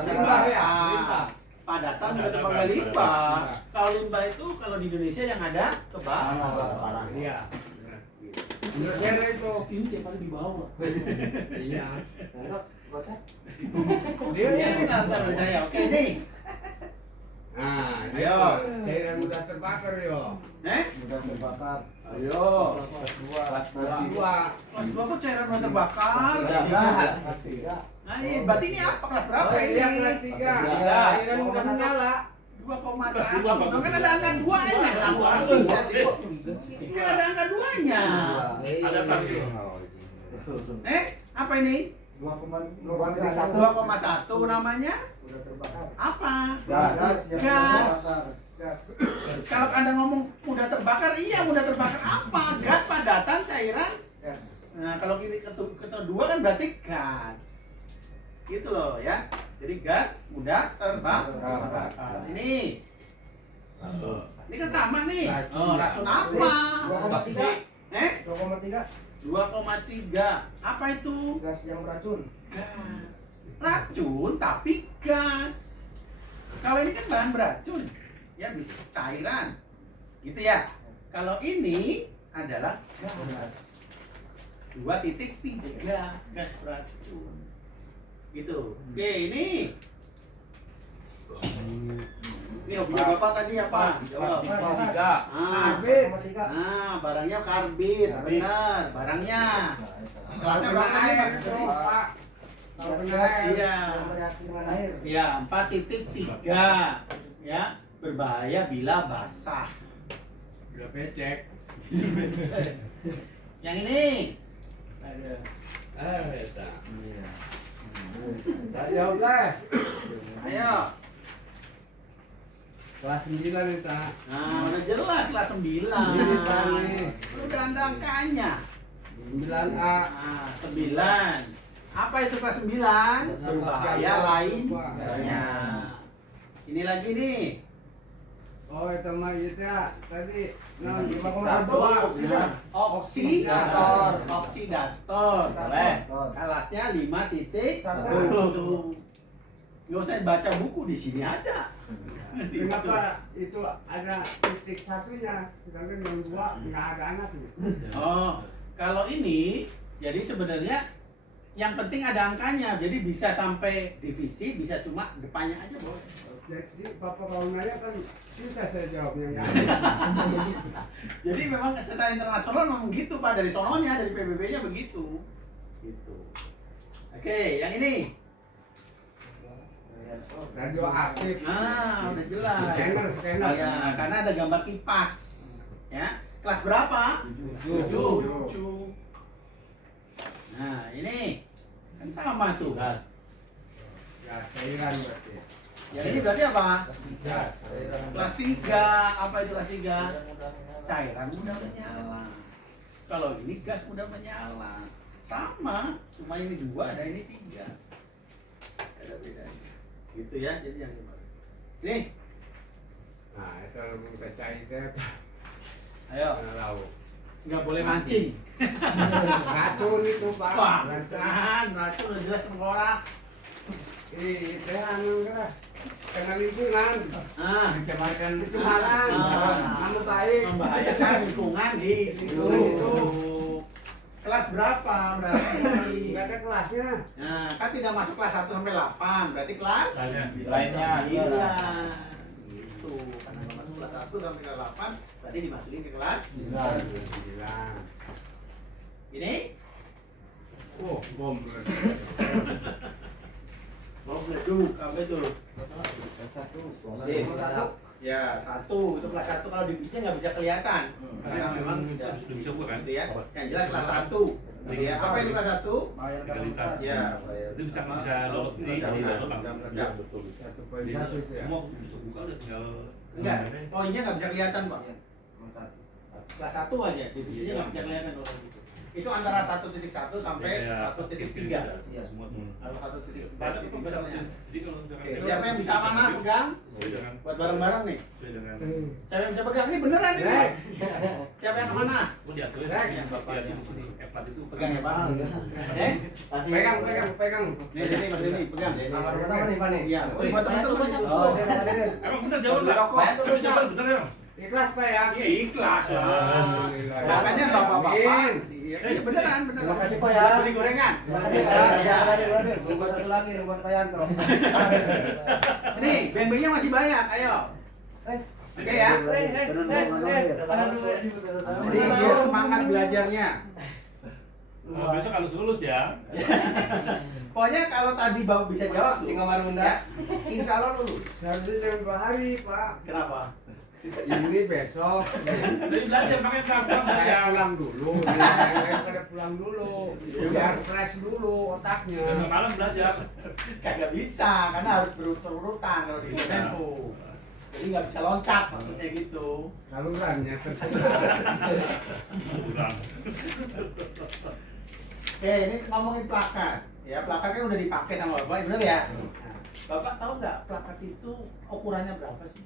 limbah ya, limbah. Padatan mudah terbakar limbah. Kalau limbah itu kalau di Indonesia yang ada kebakaran. Iya. Hidrosera itu. Ini tiap kali di bawah. Iya. Dia ntar percaya. Oke nih. Nah, Ayo. cairan mudah terbakar yo. Mudah terbakar. Ayo. Kelas Kelas Kelas 2 kok cairan udah terbakar? Kelas 3. Nah, berarti ini apa? Kelas berapa Oh, ini? iya, kelas 3. Airan udah menyala. 2,1. Kan ada angka 2-nya. Kenapa bisa sih? Kan ada angka 2-nya. Ada apa? Apa ini? 2,1 namanya? Udah terbakar. Apa? Gas. Gas. Kalau Anda ngomong mudah terbakar, iya mudah terbakar apa? Gas, padatan, cairan. Gas. Nah, kalau kedua kan berarti gas. Gitu loh ya. Jadi gas mudah terbakar. Ini. Ini kan sama nih. Oh, racun apa? 2,3. 2,3. 2,3. Apa itu? Gas yang beracun. Gas. Racun tapi gas. Kalau ini kan bahan beracun. Ya bisa cairan. Gitu ya. Kalau ini adalah gas. 2,3 gas beracun. Gitu. Oke, ini. Ini hobinya Bapak tadi apa? Jawab. Karbit. 2,3. Barangnya karbit. Benar, barangnya. Kelasnya berapa nih, Mas? Iya. Yang bereaksi dengan air. Ya, 4,3. Ya, berbahaya bila basah. Udah pecek. Yang ini. Eta. Tak jawab lah. Ayo. Kelas 9 nih, Tak. Nah, udah jelas kelas 9. Ini, Pak, nih. Udah ada angkanya. 9A. Nah, 9. Apa itu kelas 9? Berbahaya lainnya. Ini lagi nih. Oh, itu mah itu ya. Tadi 5,1. Oksidator. Oksidator. Boleh. Kelasnya 5,1. Nggak usah baca buku di sini ada. Kenapa itu ada titik satunya, sedangkan yang 2 nggak ada anak tuh. Oh, kalau ini jadi sebenarnya yang penting ada angkanya. Jadi bisa sampai divisi, bisa cuma depannya aja boleh. Jadi Bapak kalau nanya kan susah saya jawabnya ya. Jadi memang setara internasional memang gitu Pak, dari sononya, dari PBB-nya begitu. Gitu. Oke, yang ini. Radioaktif. Nah, udah jelas. Scanner. Ya, karena ada gambar kipas. Ya. Kelas berapa? 7. Nah, ini kan sama tuh. Ya, cairan berarti. Ya ini berarti apa? Gas. Kelas 3. Apa itu kelas 3? Cairan mudah menyala. Kalau ini gas mudah menyala. Sama, cuma ini 2, ada ini 3. Ada bedanya. Gitu ya, jadi yang ini. Nih, Nah, itu lebih percaya itu. ayo. Tahu. Nggak boleh mancing. Racun itu, Pak. Wah, racun udah jelas sama orang. Itu anu kan. Kena lingkungan. Ah, Mencemarkan pencemaran. Nama baik. membahayakan lingkungan di Lingkungan itu. Kelas berapa berarti? Nggak ada kelasnya. Nah, kan tidak masuk kelas 1 sampai 8, berarti kelas Lainnya. 9. Gitu. Karena nggak masuk kelas 1 sampai kelas 8, berarti dimasukin ke kelas. Bilang. Ini Oh, bom. mau meleduk apa itu? Sip. 1. Ya, 1 itu kelas 1 kalau divisinya nggak bisa kelihatan. Karena memang Udah bisa bukan? gitu ya. Yang jelas kelas 1. Gitu ya. Apa itu kelas 1? Bayar Legalitas. Ya. Itu bisa download di download kan? Ya. 1,1 itu ya. Mau bisa buka udah tinggal. Enggak, poinnya nggak bisa kelihatan, Pak. 1. Kelas 1 aja, divisinya nggak bisa kelihatan kalau gitu. Itu antara 1.1 sampai 1.3. Iya. Semua. Kalau 1.4 itu misalnya. Jadi kalau Oke, siapa yang bisa mana pegang? Buat bareng-bareng nih. Siapa yang bisa pegang? Ini beneran ini. Rek. Siapa yang kemana? Oh diatur ya. Rek. Yang bapak yang sini F4 itu Pegang ya, Pak. Kasih. Pegang. Nih, Mas Denny, pegang. Kamar pertama nih, Pak nih. Iya, buat teman-teman itu. Oh, dia. Emang bener jawab Beli Pak? rokok. Jawab bener ya? Ikhlas, Pak ya. Iya, ikhlas lah. Alhamdulillah. Makanya bapak-bapak. Amin. Iya, beneran. Terima kasih, Pak, ya. Buat beli gorengan. Terima kasih, Iya. Pak. Buat satu lagi buat Pak Yanto. Nih, BNB-nya masih banyak. Ayo. Oke ya. Jadi biar semangat belajarnya. Besok harus lulus ya. Pokoknya kalau tadi Bapak bisa jawab tuh, Tinggal marunda. ya, insya Allah lulus. Seharusnya jangan 2 hari, Pak. Kenapa? Ini besok. Jadi belajar pakai berapa Saya ya? pulang dulu. Saya pada pulang dulu. Biar fresh dulu otaknya. Besok malam belajar. Kagak bisa, karena harus berurutan kalau di tempo. Jadi nggak bisa loncat, maksudnya gitu. Salurannya Kurang. Oke, ini ngomongin plakat. Ya, plakat kan udah dipakai sama Bapak, bener ya? Nah, Bapak tahu nggak plakat itu ukurannya berapa sih?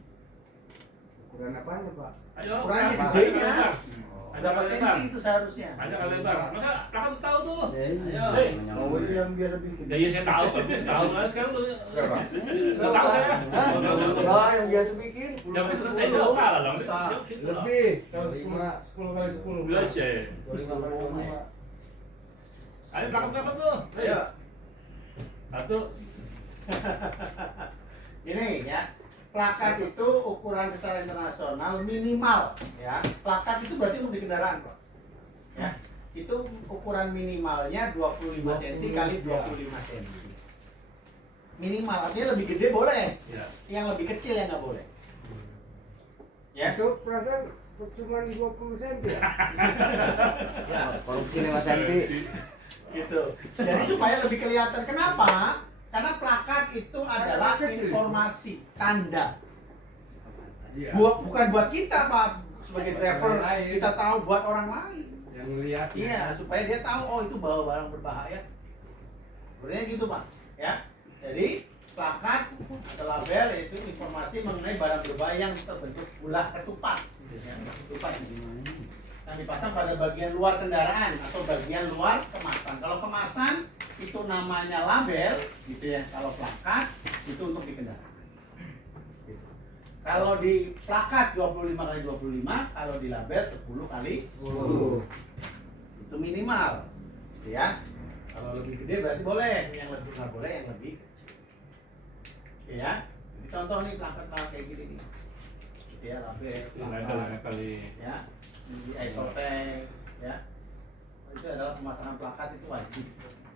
ukuran apanya, Pak? Ayo. Ukurannya berapa? gedenya. Lebar. Berapa senti itu seharusnya? Ada kali lebar. Masa kakak tuh tahu tuh? Ayo. Hei. Oh, itu yang biasa bikin. Ya iya saya tahu, kan saya tahu. Nah, sekarang tuh nggak tahu saya. Oh, yang biasa bikin. Jam itu saya jauh salah dong. Salah. Jauh situ loh. Lebih. Kalau 10 kali 10. Belajar. Ayo berapa tuh? Ayo. Satu. Ini ya, plakat itu ukuran secara internasional minimal ya. Plakat itu berarti untuk di kendaraan, Pak. Ya. Itu ukuran minimalnya 25 cm kali 25 cm. Minimal, artinya lebih gede boleh. Ya. Yang lebih kecil yang nggak boleh. Ya. Itu perasaan cuma 20 cm ya? Ya, Korupsi nih Mas Santi. gitu. Jadi supaya lebih kelihatan. Kenapa? Karena plakat itu adalah informasi, tanda. Iya. Bukan buat kita, Pak, sebagai driver, Orang lain. kita tahu buat orang lain. Yang lihat. Iya, supaya dia tahu oh itu bawa barang berbahaya. Sebenarnya gitu, Mas. Ya. Jadi plakat atau label itu informasi mengenai barang berbahaya yang terbentuk ulah ketupat. Ketupat yang dipasang pada bagian luar kendaraan atau bagian luar kemasan. Kalau kemasan itu namanya label, gitu ya. Kalau plakat itu untuk di kendaraan. Gitu. Kalau di plakat 25 kali 25, kalau di label 10 kali 10. Itu minimal, gitu ya. Kalau lebih gede berarti boleh, yang lebih nggak boleh yang lebih kecil. Oke ya. Jadi contoh nih plakat kayak gini nih. Gitu ya, label, plakat, Kali. ya. Di isoteng ya, itu adalah pemasangan plakat itu wajib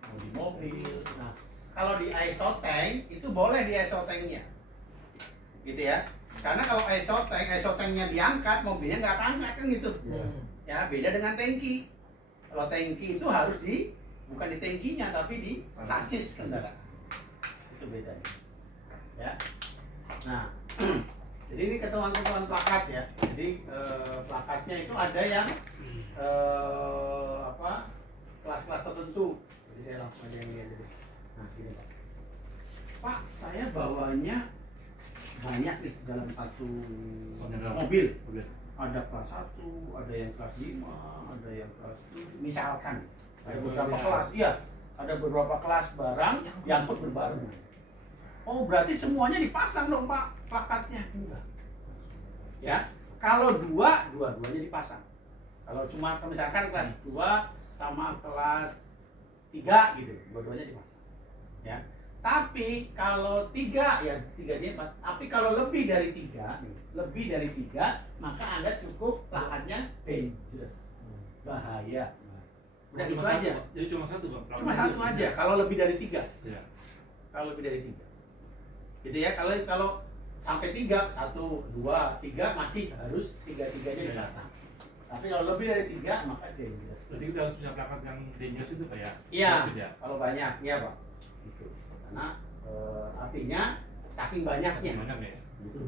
mau di mobil. Nah kalau di isoteng itu boleh di isotengnya gitu ya, karena kalau isotengnya diangkat mobilnya nggak angkat kan gitu ya. Beda dengan tangki. Kalau tangki itu harus bukan di tangkinya tapi di sasis kendaraan, itu bedanya ya. Nah jadi ini ketentuan-ketentuan plakat ya. Jadi plakatnya itu ada yang kelas-kelas tertentu. Jadi saya langsung aja ini aja. Nah, gini Pak. Pak, saya bawanya banyak nih dalam satu mobil. Ada kelas 1, ada yang kelas 5, ada yang kelas 7. Misalkan ada beberapa kelas. Iya, ada beberapa kelas barang yang ikut berbarengan. Oh, berarti semuanya dipasang dong, Pak, plakatnya. Enggak. Ya. Kalau dua-duanya dipasang. Kalau cuma misalkan kelas 2 sama kelas 3 gitu, dua-duanya dipasang. Ya. Tapi kalau 3 ya 3 dia, tapi kalau lebih dari 3 nih, lebih dari 3, maka Anda cukup plakatnya dangerous. Bahaya. Udah itu aja. Jadi cuma satu, Pak. Cuma satu aja kalau lebih dari 3. Ya. Kalau lebih dari 3. Gitu ya, kalau sampai 3, 1, 2, 3 masih harus 3-3-nya dipasang. Tapi kalau lebih dari 3 maka dangerous. Berarti kita harus punya plakat yang dangerous itu Pak ya? Iya, kalau banyak ya Pak. Gitu. Karena artinya saking banyaknya. Banyak ya? Gitu.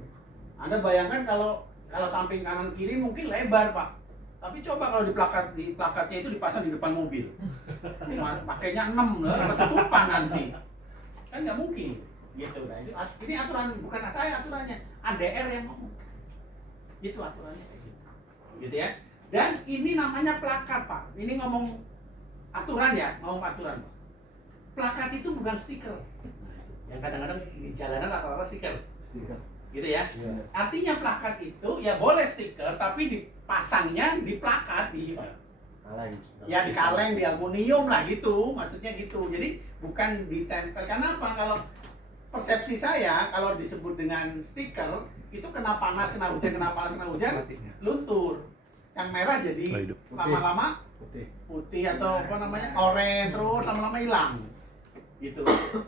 Anda bayangkan kalau samping kanan kiri mungkin lebar Pak. Tapi coba kalau di plakatnya itu dipasang di depan mobil. Pakainya 6, ketutupan nanti. Kan nggak mungkin. Gitu. Nah, ini aturan, bukan saya aturannya, ADR yang ngomong. Itu aturannya kayak gitu. Gitu ya. Dan ini namanya plakat, Pak. Ini ngomong aturan ya, ngomong aturan, Pak. Plakat itu bukan stiker. Yang kadang-kadang di jalanan rata-rata stiker. Gitu ya. Artinya plakat itu ya boleh stiker, tapi dipasangnya di plakat di Kaleng. ya di kaleng, di aluminium lah gitu, maksudnya gitu. Jadi bukan ditempel. Karena apa? Kalau persepsi saya kalau disebut dengan stiker itu kena panas, kena hujan, luntur. Yang merah jadi lama-lama putih atau apa namanya oranye, terus lama-lama hilang gitu.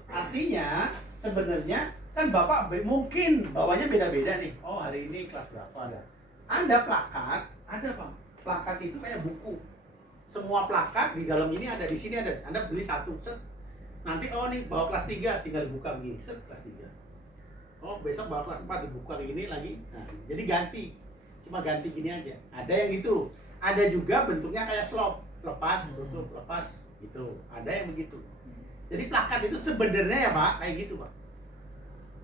Artinya sebenarnya kan bapak mungkin bawanya beda-beda nih. Oh hari ini kelas berapa ada plakat, ada bang, plakat itu kayak buku, semua plakat di dalam ini ada, di sini ada. Anda beli satu set, nanti oh nih bawa kelas 3 tinggal dibuka begini, set kelas 3. Oh besok bawa kelas 4 dibuka begini lagi. Nah, jadi ganti, cuma ganti gini aja. Ada yang gitu, ada juga bentuknya kayak slop, lepas tutup lepas gitu, ada yang begitu. Jadi plakat itu sebenarnya ya pak kayak gitu pak,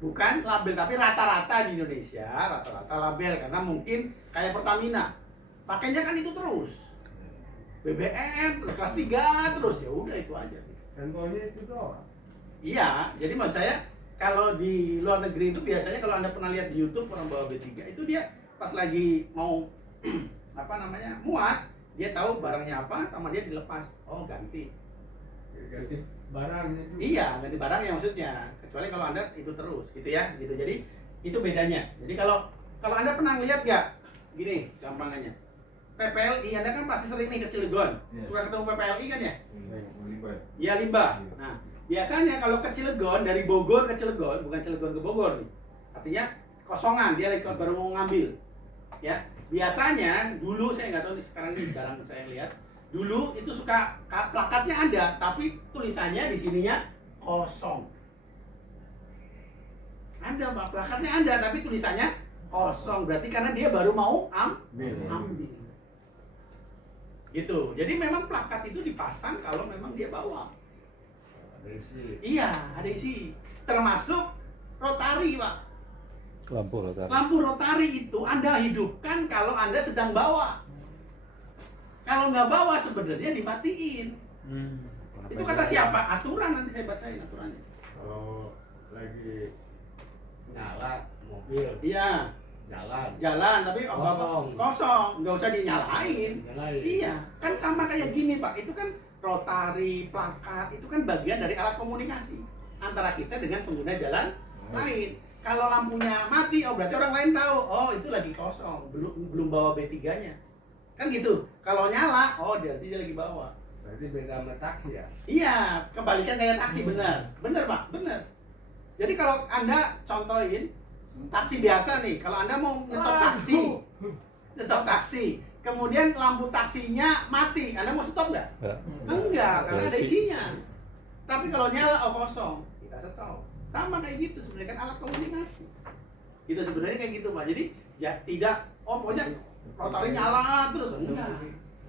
bukan label, tapi rata-rata di Indonesia rata-rata label, karena mungkin kayak Pertamina pakainya kan itu terus, BBM kelas 3 terus, ya udah itu aja. Contohnya itu doang. Iya, jadi maksud saya kalau di luar negeri itu biasanya kalau Anda pernah lihat di YouTube orang bawa B3 itu dia pas lagi mau apa namanya muat, dia tahu barangnya apa sama dia dilepas, oh ganti. Ganti barang itu. Iya, ganti barangnya maksudnya. Kecuali kalau Anda itu terus gitu ya, gitu. Jadi itu bedanya. Jadi kalau Anda pernah lihat nggak gini gampangannya, PPLI Anda kan pasti sering nih ke Cilegon, suka ketemu PPLI kan ya? Iya limbah. Nah biasanya kalau ke Cilegon, dari Bogor ke Cilegon, bukan Cilegon ke Bogor nih, artinya kosongan, dia lagi baru mau ngambil ya. Biasanya dulu, saya nggak tahu nih sekarang ini jarang saya lihat, dulu itu suka plakatnya ada tapi tulisannya di sininya kosong. Ada pak, plakatnya ada tapi tulisannya kosong, berarti karena dia baru mau ambil gitu. Jadi memang plakat itu dipasang kalau memang dia bawa. Iya, ada isi. Termasuk rotari, Pak. Lampu rotari. Lampu rotari itu Anda hidupkan kalau Anda sedang bawa. Kalau nggak bawa sebenarnya dimatiin. Itu kata siapa? Aturan, nanti saya bacain aturannya. Kalau lagi nyala mobil, Iya, jalan tapi kosong, nggak usah dinyalain. Iya, kan sama kayak gini Pak. Itu kan rotari, plakat, itu kan bagian dari alat komunikasi antara kita dengan pengguna jalan lain. Kalau lampunya mati, oh berarti orang lain tahu, oh itu lagi kosong, belum bawa B3-nya. Kan gitu. Kalau nyala, oh berarti dia lagi bawa. berarti beda sama taksi ya? Iya, kebalikan kayak taksi, benar. Benar Pak, benar. Jadi kalau Anda contohin taksi biasa nih, kalau Anda mau nyetop taksi, kemudian lampu taksinya mati, Anda mau stop nggak? Enggak, karena ada isinya. Tapi kalau nyala, oh kosong, kita stop. Sama kayak gitu sebenarnya, kan alat komunikasi. Gitu sebenarnya kayak gitu Pak. Jadi ya tidak, oh pokoknya rotari nyala terus, enggak.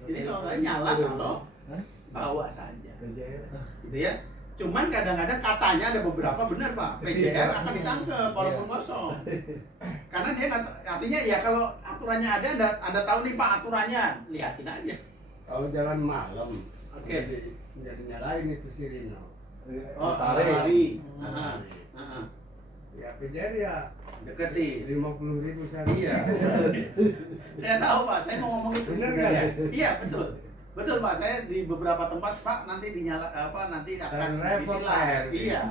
Jadi rotari nyala kalau bawa saja. Gitu ya. Cuman kadang-kadang katanya ada beberapa benar Pak, PJR akan ditangkap walaupun kosong. Karena dia artinya ya kalau aturannya ada, Anda tahu nih Pak aturannya, lihatin aja. Kalau jalan malam, Oke. jadi nyalain itu sirine. Oh, tarik. Ya PJR ya Deketi. 50.000 sehari. Iya. Saya tahu Pak, saya mau ngomong itu. Bener nggak ya? Iya betul. Betul Pak, saya di beberapa tempat Pak nanti dinyala nanti akan repot ditilang. lah. Iya.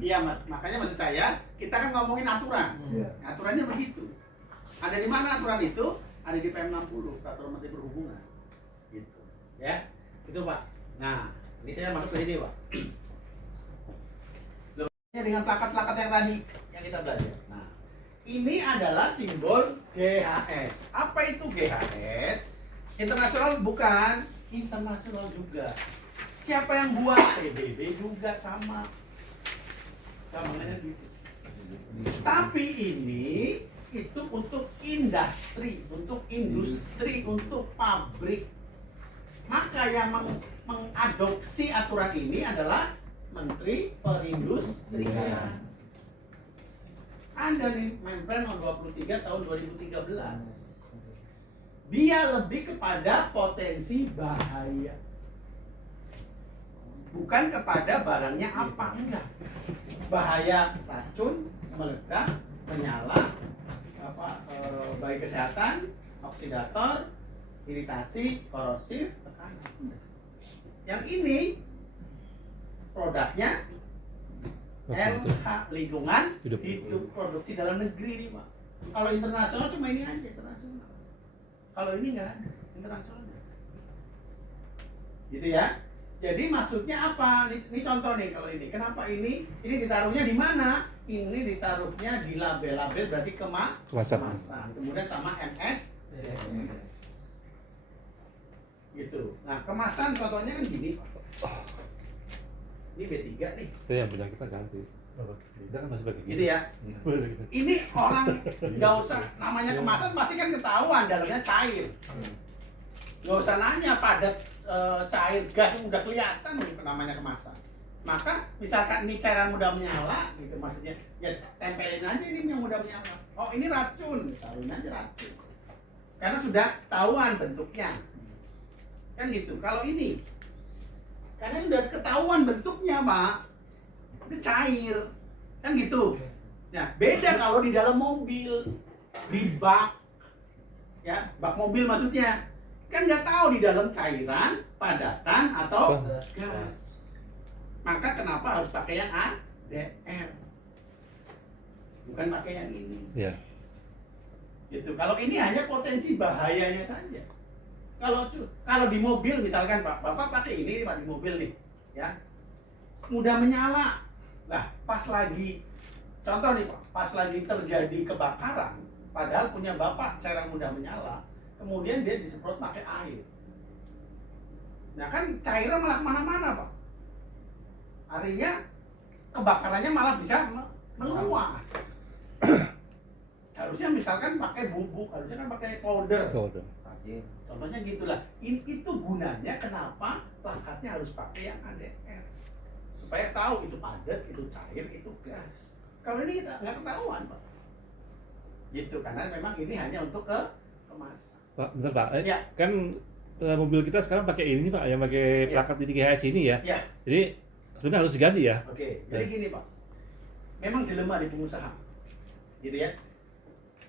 Iya makanya maksud saya kita kan ngomongin aturan. Aturannya begitu. Ada di mana aturan itu? Ada di PM 60 Peraturan Menteri Perhubungan. Gitu. Ya. Itu Pak. Nah, ini saya masuk ke sini Pak. Dengan plakat-plakat yang tadi yang kita belajar. Nah, ini adalah simbol GHS. Apa itu GHS? Internasional bukan, internasional juga. Siapa yang buat? PBB juga sama. Namanya gitu. Tapi ini itu untuk industri, untuk pabrik. Maka yang mengadopsi aturan ini adalah Menteri Perindustrian. Ada nih Menpren nomor 23 tahun 2013. Dia lebih kepada potensi bahaya, bukan kepada barangnya apa, enggak. Bahaya racun, meledak, menyala, baik kesehatan, oksidator, iritasi, korosif, tekanan. Yang ini produknya LH, lingkungan hidup, produksi dalam negeri nih Pak. Kalau internasional cuma ini aja internasional. Kalau ini nggak ada internasional. gitu ya. Jadi maksudnya apa? Ini contoh nih kalau ini. Kenapa ini ditaruhnya di mana? Ini ditaruhnya di label-label berarti Kemasan. Kemudian sama MS. Gitu. Nah, kemasan contohnya kan gini, Pak. Ini B3 nih. Itu yang punya kita ganti. Kita kan masih pakai Gitu ya. Ini orang nggak usah namanya kemasan pasti kan ketahuan dalamnya cair. Nggak usah nanya padat cair gas udah kelihatan nih namanya kemasan. Maka misalkan ini cairan mudah menyala gitu maksudnya ya tempelin aja ini yang mudah menyala. Oh ini racun, taruhin aja racun. Karena sudah tahuan bentuknya. Kan gitu. Kalau ini karena udah ketahuan bentuknya, Pak. Itu cair. Kan gitu. Nah, beda kalau di dalam mobil, di bak. Ya, bak mobil maksudnya. Kan nggak tahu di dalam cairan, padatan atau gas. Maka kenapa harus pakai yang ADR? Bukan pakai yang ini. Iya. Gitu. Kalau ini hanya potensi bahayanya saja. Kalau di mobil misalkan Bapak pakai ini Pak di mobil nih, ya. Mudah menyala. Nah, pas lagi contoh nih Pak, pas lagi terjadi kebakaran, padahal punya Bapak cairan mudah menyala, kemudian dia disemprot pakai air. Nah, kan cairan malah kemana-mana Pak. Artinya kebakarannya malah bisa meluas. Harusnya misalkan pakai bubuk, harusnya kan pakai powder. Contohnya gitulah. Itu gunanya kenapa plakatnya harus pakai yang ADR. Supaya tahu itu padat, itu cair, itu gas. Kalau ini nggak ketahuan, Pak. Gitu, karena memang ini hanya untuk kemasan. Pak, bentar Pak. Ya. Kan mobil kita sekarang pakai ini Pak, yang pakai plakat di GHS ini ya. Ya. Jadi sebenarnya harus diganti ya. Oke, jadi gini Pak. Memang dilema di pengusaha. Gitu ya.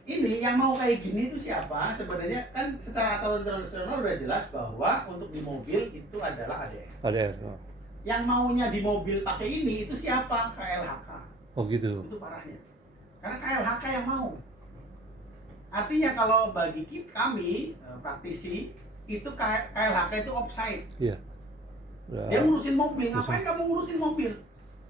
Ini yang mau kayak gini itu siapa? Sebenarnya kan secara aturan internasional udah jelas bahwa untuk di mobil itu adalah ADR. ADR. Oh. Yang maunya di mobil pakai ini itu siapa? KLHK. Oh gitu. Itu parahnya. Karena KLHK yang mau. Artinya kalau bagi kami praktisi itu KLHK itu offside. Iya. Dia ngurusin mobil. Ngapain kamu ngurusin mobil?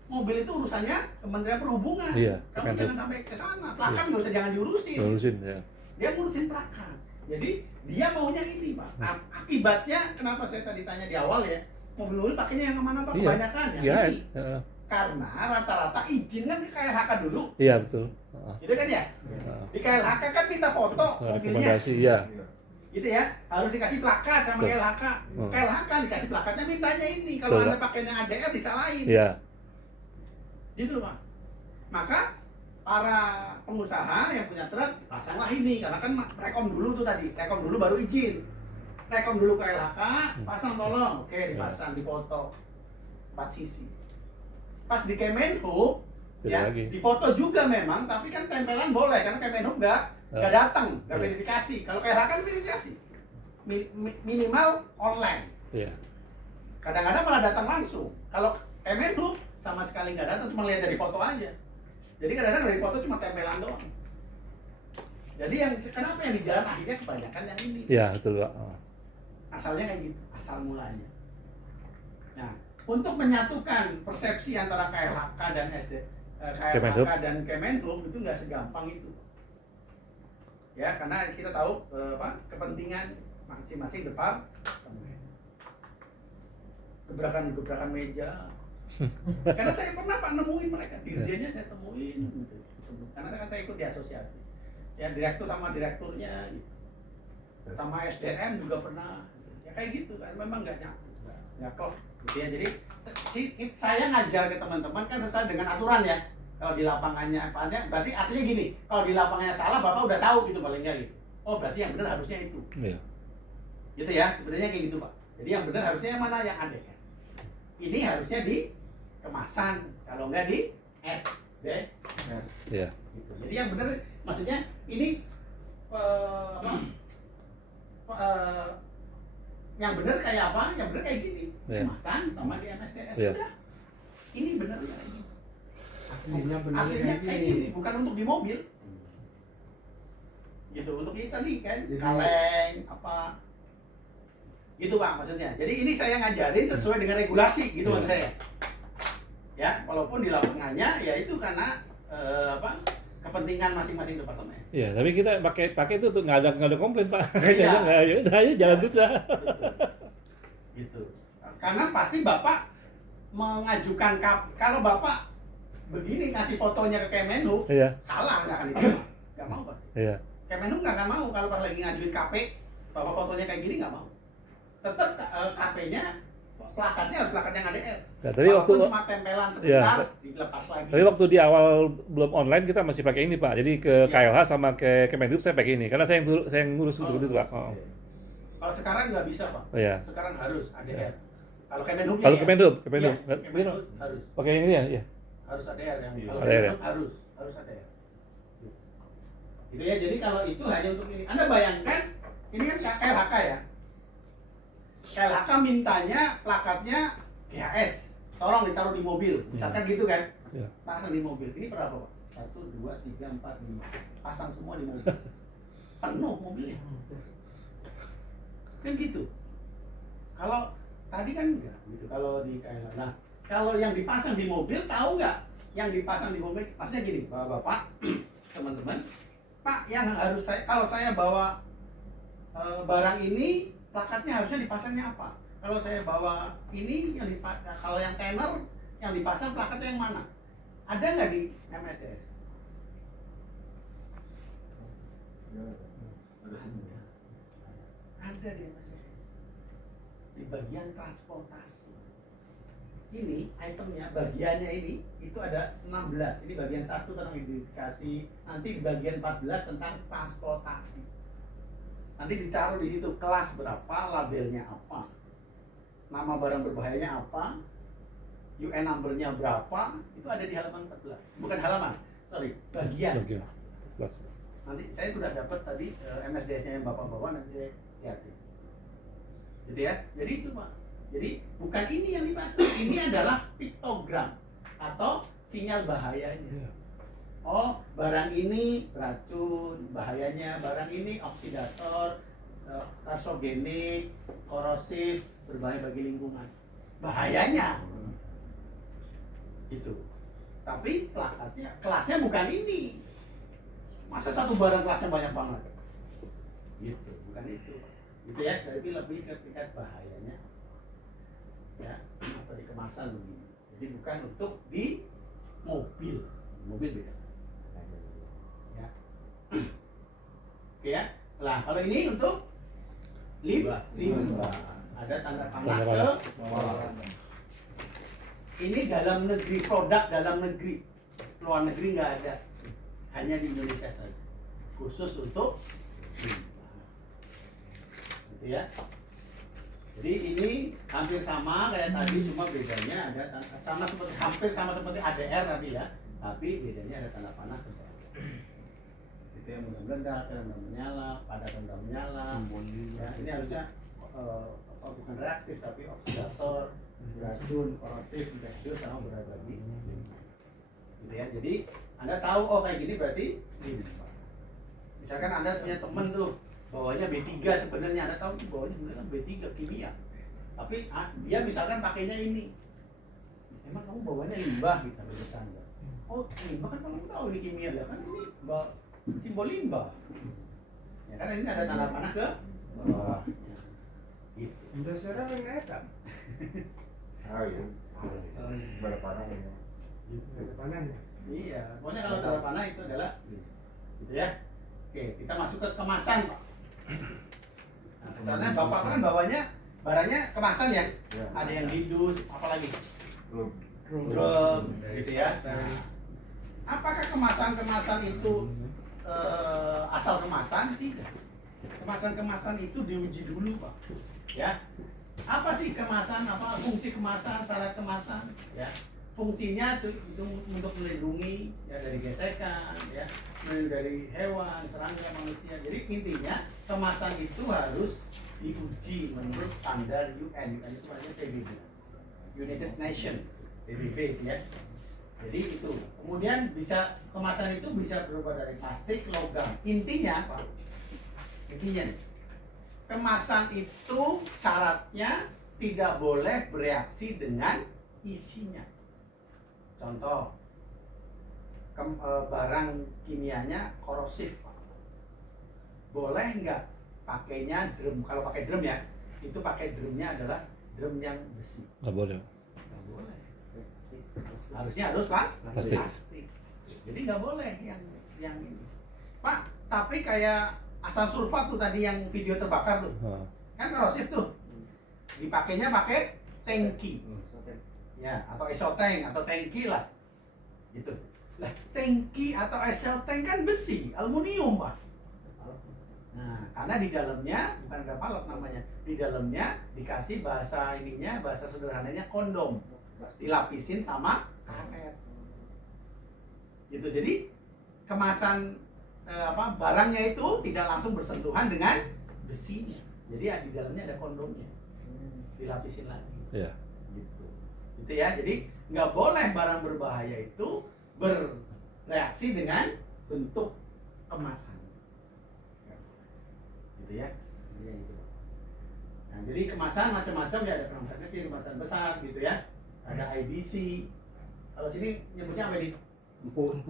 Mobil itu urusannya Kementerian Perhubungan. Iya, Kamu jangan sampai ke sana. Plakat nggak usah jangan diurusin. Ngurusin ya. Dia ngurusin plakat. Jadi dia maunya ini, Pak. Akibatnya kenapa saya tadi tanya di awal ya, mobil-mobil pakainya yang mana Pak? Iya. Kebanyakan ya. Yes. Karena rata-rata izin kan ke KLHK dulu. Iya betul. Gitu kan ya? Di KLHK kan minta foto mobilnya. Rekomendasi ya. Gitu ya, harus dikasih plakat sama Betul. KLHK. Hmm. KLHK dikasih plakatnya mintanya ini. Kalau Betul, Anda pakainya ADR disalahin. Iya. Gitu Pak. Maka para pengusaha yang punya truk pasanglah ini karena kan rekom dulu tuh tadi, rekom dulu baru izin. Rekom dulu ke LHK, pasang tolong. Oke, dipasang, difoto. 4 sisi. Pas di Kemenhub ya, lagi. difoto juga memang, tapi kan tempelan boleh karena Kemenhub nggak datang, nggak verifikasi. Kalau KLHK kan verifikasi. Minimal online. Iya. Kadang-kadang malah datang langsung. Kalau Kemenhub sama sekali nggak datang, cuma lihat dari foto aja. Jadi kadang-kadang dari foto cuma tempelan doang. Jadi yang kenapa yang di jalan akhirnya kebanyakan yang ini. Iya betul Pak. Asalnya kayak gitu, asal mulanya. Nah, untuk menyatukan persepsi antara KLHK dan KLHK dan Kemenhub itu nggak segampang itu. Ya, karena kita tahu kepentingan masing-masing departemen. Gebrakan meja. Karena saya pernah Pak nemuin mereka, dirjennya saya temuin gitu. Karena kan saya ikut di asosiasi. Ya direktur sama direkturnya gitu. Sama SDM juga pernah. Ya kayak gitu kan, memang nggak nyatu, nggak klop gitu ya. Jadi saya ngajar ke teman-teman kan sesuai dengan aturan ya. Kalau di lapangannya berarti artinya gini, kalau di lapangannya salah Bapak udah tahu gitu paling nggak gitu. Oh berarti yang benar harusnya itu. Iya. Gitu ya, sebenarnya kayak gitu Pak. Jadi yang benar harusnya yang mana yang ada ya. Ini harusnya di kemasan, kalau nggak di SD. Iya. Gitu. Jadi yang benar, maksudnya ini yang benar kayak apa? Yang benar kayak gini, kemasan sama di MSDS. Sudah. Ini benar ya ini. Aslinya benar Aslinya kayak gini, bukan untuk di mobil. Gitu, untuk ini tadi kan kaleng apa. Gitu Pak maksudnya. Jadi ini saya ngajarin sesuai dengan regulasi gitu maksud saya. Ya, walaupun di lapangannya ya itu karena kepentingan masing-masing departemen. Iya, tapi kita pakai itu tuh nggak ada komplain Pak. Iya. Kayaknya nggak, ya udah ayo jalan terus lah. Gitu. Karena pasti Bapak mengajukan kalau Bapak begini ngasih fotonya ke Kemenhub, Iya, salah nggak akan diterima. Nggak mau pasti. iya. Kemenhub nggak akan mau kalau pas lagi ngajuin KP, Bapak fotonya kayak gini nggak mau. Tetap KP-nya, plakatnya harus plakat yang ADR. Ya, tapi Walaupun waktu cuma tempelan sebentar, Iya. dilepas lagi. Tapi waktu di awal belum online kita masih pakai ini Pak. Jadi ke Iya. KLH sama ke Kemenhub saya pakai ini karena saya yang ngurus Oh, gitu Pak. Oh. Kalau sekarang nggak bisa Pak. Oh iya. Sekarang harus ADR. Kalau Kemenhub Kalau ya. Kemenhub, Iya, Kemenhub. Kemenhub harus. Pakai yang ini ya? Iya. Harus ADR yang Iya. kalau ADR ya? Kemenhub harus ADR. Gitu ya. Jadi kalau itu hanya untuk ini. Anda bayangkan ini kan KLHK ya. KLHK mintanya plakatnya GHS. Tolong ditaruh di mobil. Misalkan gitu kan. Iya. Pasang di mobil. Ini berapa Pak? 1, 2, 3, 4, 5. Pasang semua di mobil. Penuh mobilnya. Kan gitu. Kalau tadi kan enggak gitu. Kalau di KLHK. Nah, kalau yang dipasang di mobil tahu nggak? Yang dipasang di mobil maksudnya gini, Bapak, teman-teman. Pak, yang harus kalau saya bawa barang ini plakatnya harusnya dipasangnya apa? Kalau saya bawa ini kalau yang tenor yang dipasang plakatnya yang mana? Ada nggak di MSDS? Ada di MSDS. Di bagian transportasi. Ini itemnya, bagiannya ini itu ada 16. Ini bagian 1 tentang identifikasi, nanti di bagian 14 tentang transportasi. Nanti ditaruh di situ kelas berapa, labelnya apa, nama barang berbahayanya apa, UN number-nya berapa, itu ada di halaman 14. Bukan halaman, sorry, bagian. Oke. Plus. Nanti saya sudah dapat tadi MSDS-nya yang Bapak bawa, nanti saya lihatin. Gitu ya. Jadi itu Pak. Jadi bukan ini yang dipasang, ini adalah piktogram atau sinyal bahayanya. Iya. Oh, barang ini beracun, bahayanya, barang ini oksidator, karsogenik, korosif, berbahaya bagi lingkungan. Bahayanya. Gitu. Tapi plakatnya, kelasnya bukan ini. Masa satu barang kelasnya banyak banget? Gitu, bukan itu. Gitu ya, jadi lebih ke tingkat bahayanya. Ya, atau di kemasan begini. Jadi bukan untuk di mobil. Mobil beda. Ya. Oke ya. Nah, kalau ini untuk limbah. Ada tanda panah ke bawah. Ini dalam negeri, produk dalam negeri. Luar negeri nggak ada. Hanya di Indonesia saja. Khusus untuk limbah. Gitu ya. Jadi ini hampir sama kayak tadi, cuma bedanya ada hampir sama seperti ADR tadi ya, tapi bedanya ada tanda panah ke bawah. Itu yang mudah meledak, yang mudah menyala, pada mudah menyala. Ya, ini harusnya bukan reaktif tapi oksidator, beracun, korosif, infeksius sama berbagi. Gitu ya. Jadi Anda tahu oh kayak gini berarti limbah. Misalkan Anda punya teman tuh bawanya B3 sebenarnya, Anda tahu bawanya sebenarnya B3 kimia. Tapi dia misalkan pakainya ini. Emang kamu bawanya limbah gitu bercanda. Oh, limbah kan kamu tahu ini kimia ya kan ini simbol limbah. Ya kan ini ada tanda panah ke bawah. Gitu. Udah serang ngetam. Oh iya. Berapa orang ini? Panahnya. Iya, pokoknya kalau tanda panah itu adalah gitu ya. Oke, kita masuk ke kemasan, Pak. Nah, misalnya Bapak kan bawanya barangnya kemasan ya. Ada yang didus, apalagi drum, gitu ya. Nah, apakah kemasan-kemasan itu asal kemasan? Tidak. Kemasan-kemasan itu diuji dulu, Pak. Ya. Apa sih kemasan? Apa fungsi kemasan? Syarat kemasan? Ya. Fungsinya itu untuk melindungi ya dari gesekan, ya, melindungi dari hewan, serangga, manusia. Jadi intinya kemasan itu harus diuji menurut standar UN. UN itu artinya PBB, United Nations, PBB ya. Jadi itu. Kemudian bisa kemasan itu bisa berubah dari plastik, logam. Intinya apa? Intinya nih, kemasan itu syaratnya tidak boleh bereaksi dengan isinya. Contoh, barang kimianya korosif, boleh nggak pakainya drum? Kalau pakai drum ya, itu pakai drumnya adalah drum yang besi. Nggak boleh. Nggak boleh. Harusnya harus Plastik. Jadi nggak boleh yang ini. Pak, tapi kayak asam sulfat tuh tadi yang video terbakar tuh, kan korosif tuh. Dipakainya pakai tangki, ya, atau esoteng atau tangki lah, gitu. Lah, tangki atau esoteng kan besi, aluminium Pak. Nah, karena di dalamnya bukan ada palot namanya, di dalamnya dikasih bahasa sederhananya kondom, dilapisin sama karet, gitu. Jadi kemasan barangnya itu tidak langsung bersentuhan dengan besinya, jadi di dalamnya ada kondomnya, dilapisin lagi. Iya. Gitu ya. Jadi nggak boleh barang berbahaya itu bereaksi dengan bentuk kemasan, gitu ya. Nah, jadi kemasan macam-macam ya, ada kemasan kecil, kemasan besar, gitu ya. Ada IBC. Kalau sini nyebutnya apa ini? Empuk.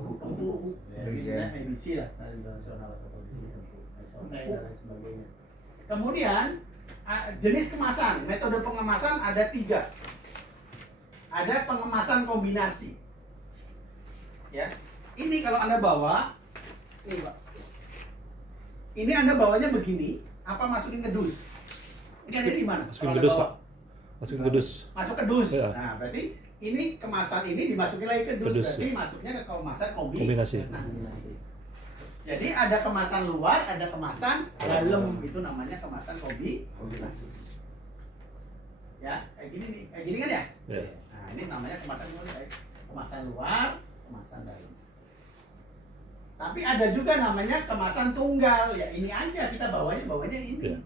Ya, ini sebenarnya IBC lah, Standar Internasional atau kondisi empuk, dan lain sebagainya. Kemudian jenis kemasan, metode pengemasan ada 3. Ada pengemasan kombinasi. Ya, ini kalau Anda bawa, ini Pak. Ini Anda bawanya begini, apa masukin ke dus? Ini ada di mana? Masukin Kalau ke dus, Anda Pak. Masukin ke dus. Masuk ke dus. Ya. Nah, berarti ini kemasan ini dimasukin lagi ke dus. Ke dus, Berarti ya. masuknya ke kemasan Kombinasi. Jadi ada kemasan luar, ada kemasan dalam, itu namanya kemasan kombinasi. Ya, kayak gini nih, kayak gini kan ya? Ya. Nah, ini namanya kemasan luar, kemasan dalam. Tapi ada juga namanya kemasan tunggal, ya ini aja kita bawanya ini. Ya.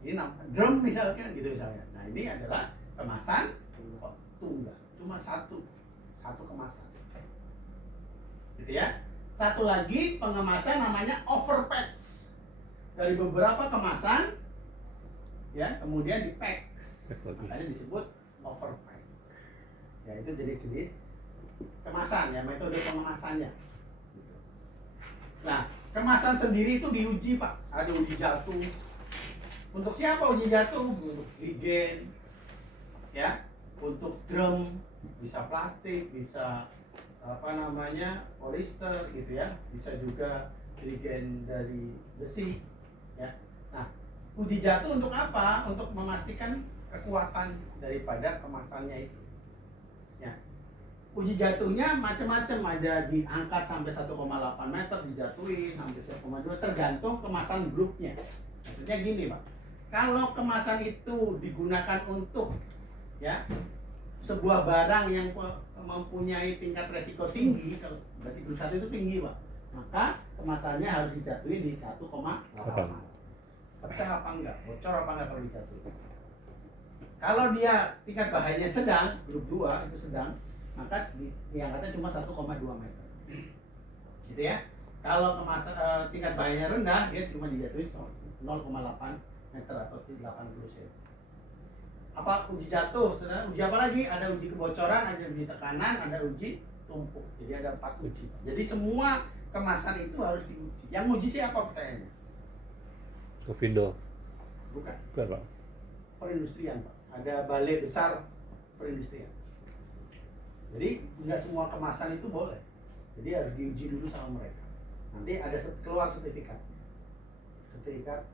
Ini drum misalkan gitu misalnya. Nah, ini adalah kemasan tunggal, cuma satu kemasan. Gitu ya. Satu lagi pengemasan namanya overpatch. Dari beberapa kemasan ya, kemudian di-pack. Makanya disebut overpatch. Ya, itu jenis-jenis kemasan ya, metode pengemasannya. Nah, kemasan sendiri itu diuji Pak. Ada uji jatuh. Untuk siapa uji jatuh? Untuk hidrogen, ya, untuk drum, bisa plastik, bisa polyester gitu ya, bisa juga hidrogen dari besi, ya. Nah, uji jatuh untuk apa? Untuk memastikan kekuatan daripada kemasannya itu. Ya. Uji jatuhnya macam-macam, ada diangkat sampai 1,8 meter, dijatuhin sampai 1,2, tergantung kemasan grupnya. Maksudnya gini Pak, kalau kemasan itu digunakan untuk ya sebuah barang yang mempunyai tingkat resiko tinggi, kalau berarti grup 1 itu tinggi Pak, maka kemasannya harus dijatuhin di 1,8. Pecah apa enggak, bocor apa enggak kalau dijatuhin. Kalau dia tingkat bahayanya sedang, grup 2 itu sedang, maka diangkatnya cuma 1,2 meter, gitu ya. Kalau tingkat bahayanya rendah, dia cuma dijatuhin 0,8 meter atau 80 cm. Apa uji jatuh? Uji apa lagi? Ada uji kebocoran, ada uji tekanan, ada uji tumpuk. Jadi ada 4 uji. Jadi semua kemasan itu harus diuji. Yang uji siapa pertanyaannya? Kopindo. Bukan. Bukan, Pak. Perindustrian Pak. Ada balai besar perindustrian. Jadi nggak semua kemasan itu boleh. Jadi harus diuji dulu sama mereka. Nanti ada keluar sertifikat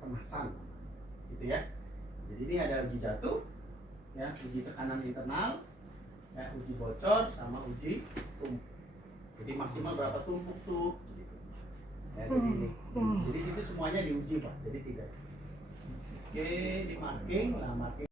kemasan, gitu ya. Jadi ini ada uji jatuh, ya, uji tekanan internal, ya, uji bocor sama uji tumpuk. Jadi maksimal berapa tumpuk tuh? Gitu. Ya, jadi ini. Jadi itu semuanya diuji Pak. Jadi tidak. Oke, di marking, nah marking.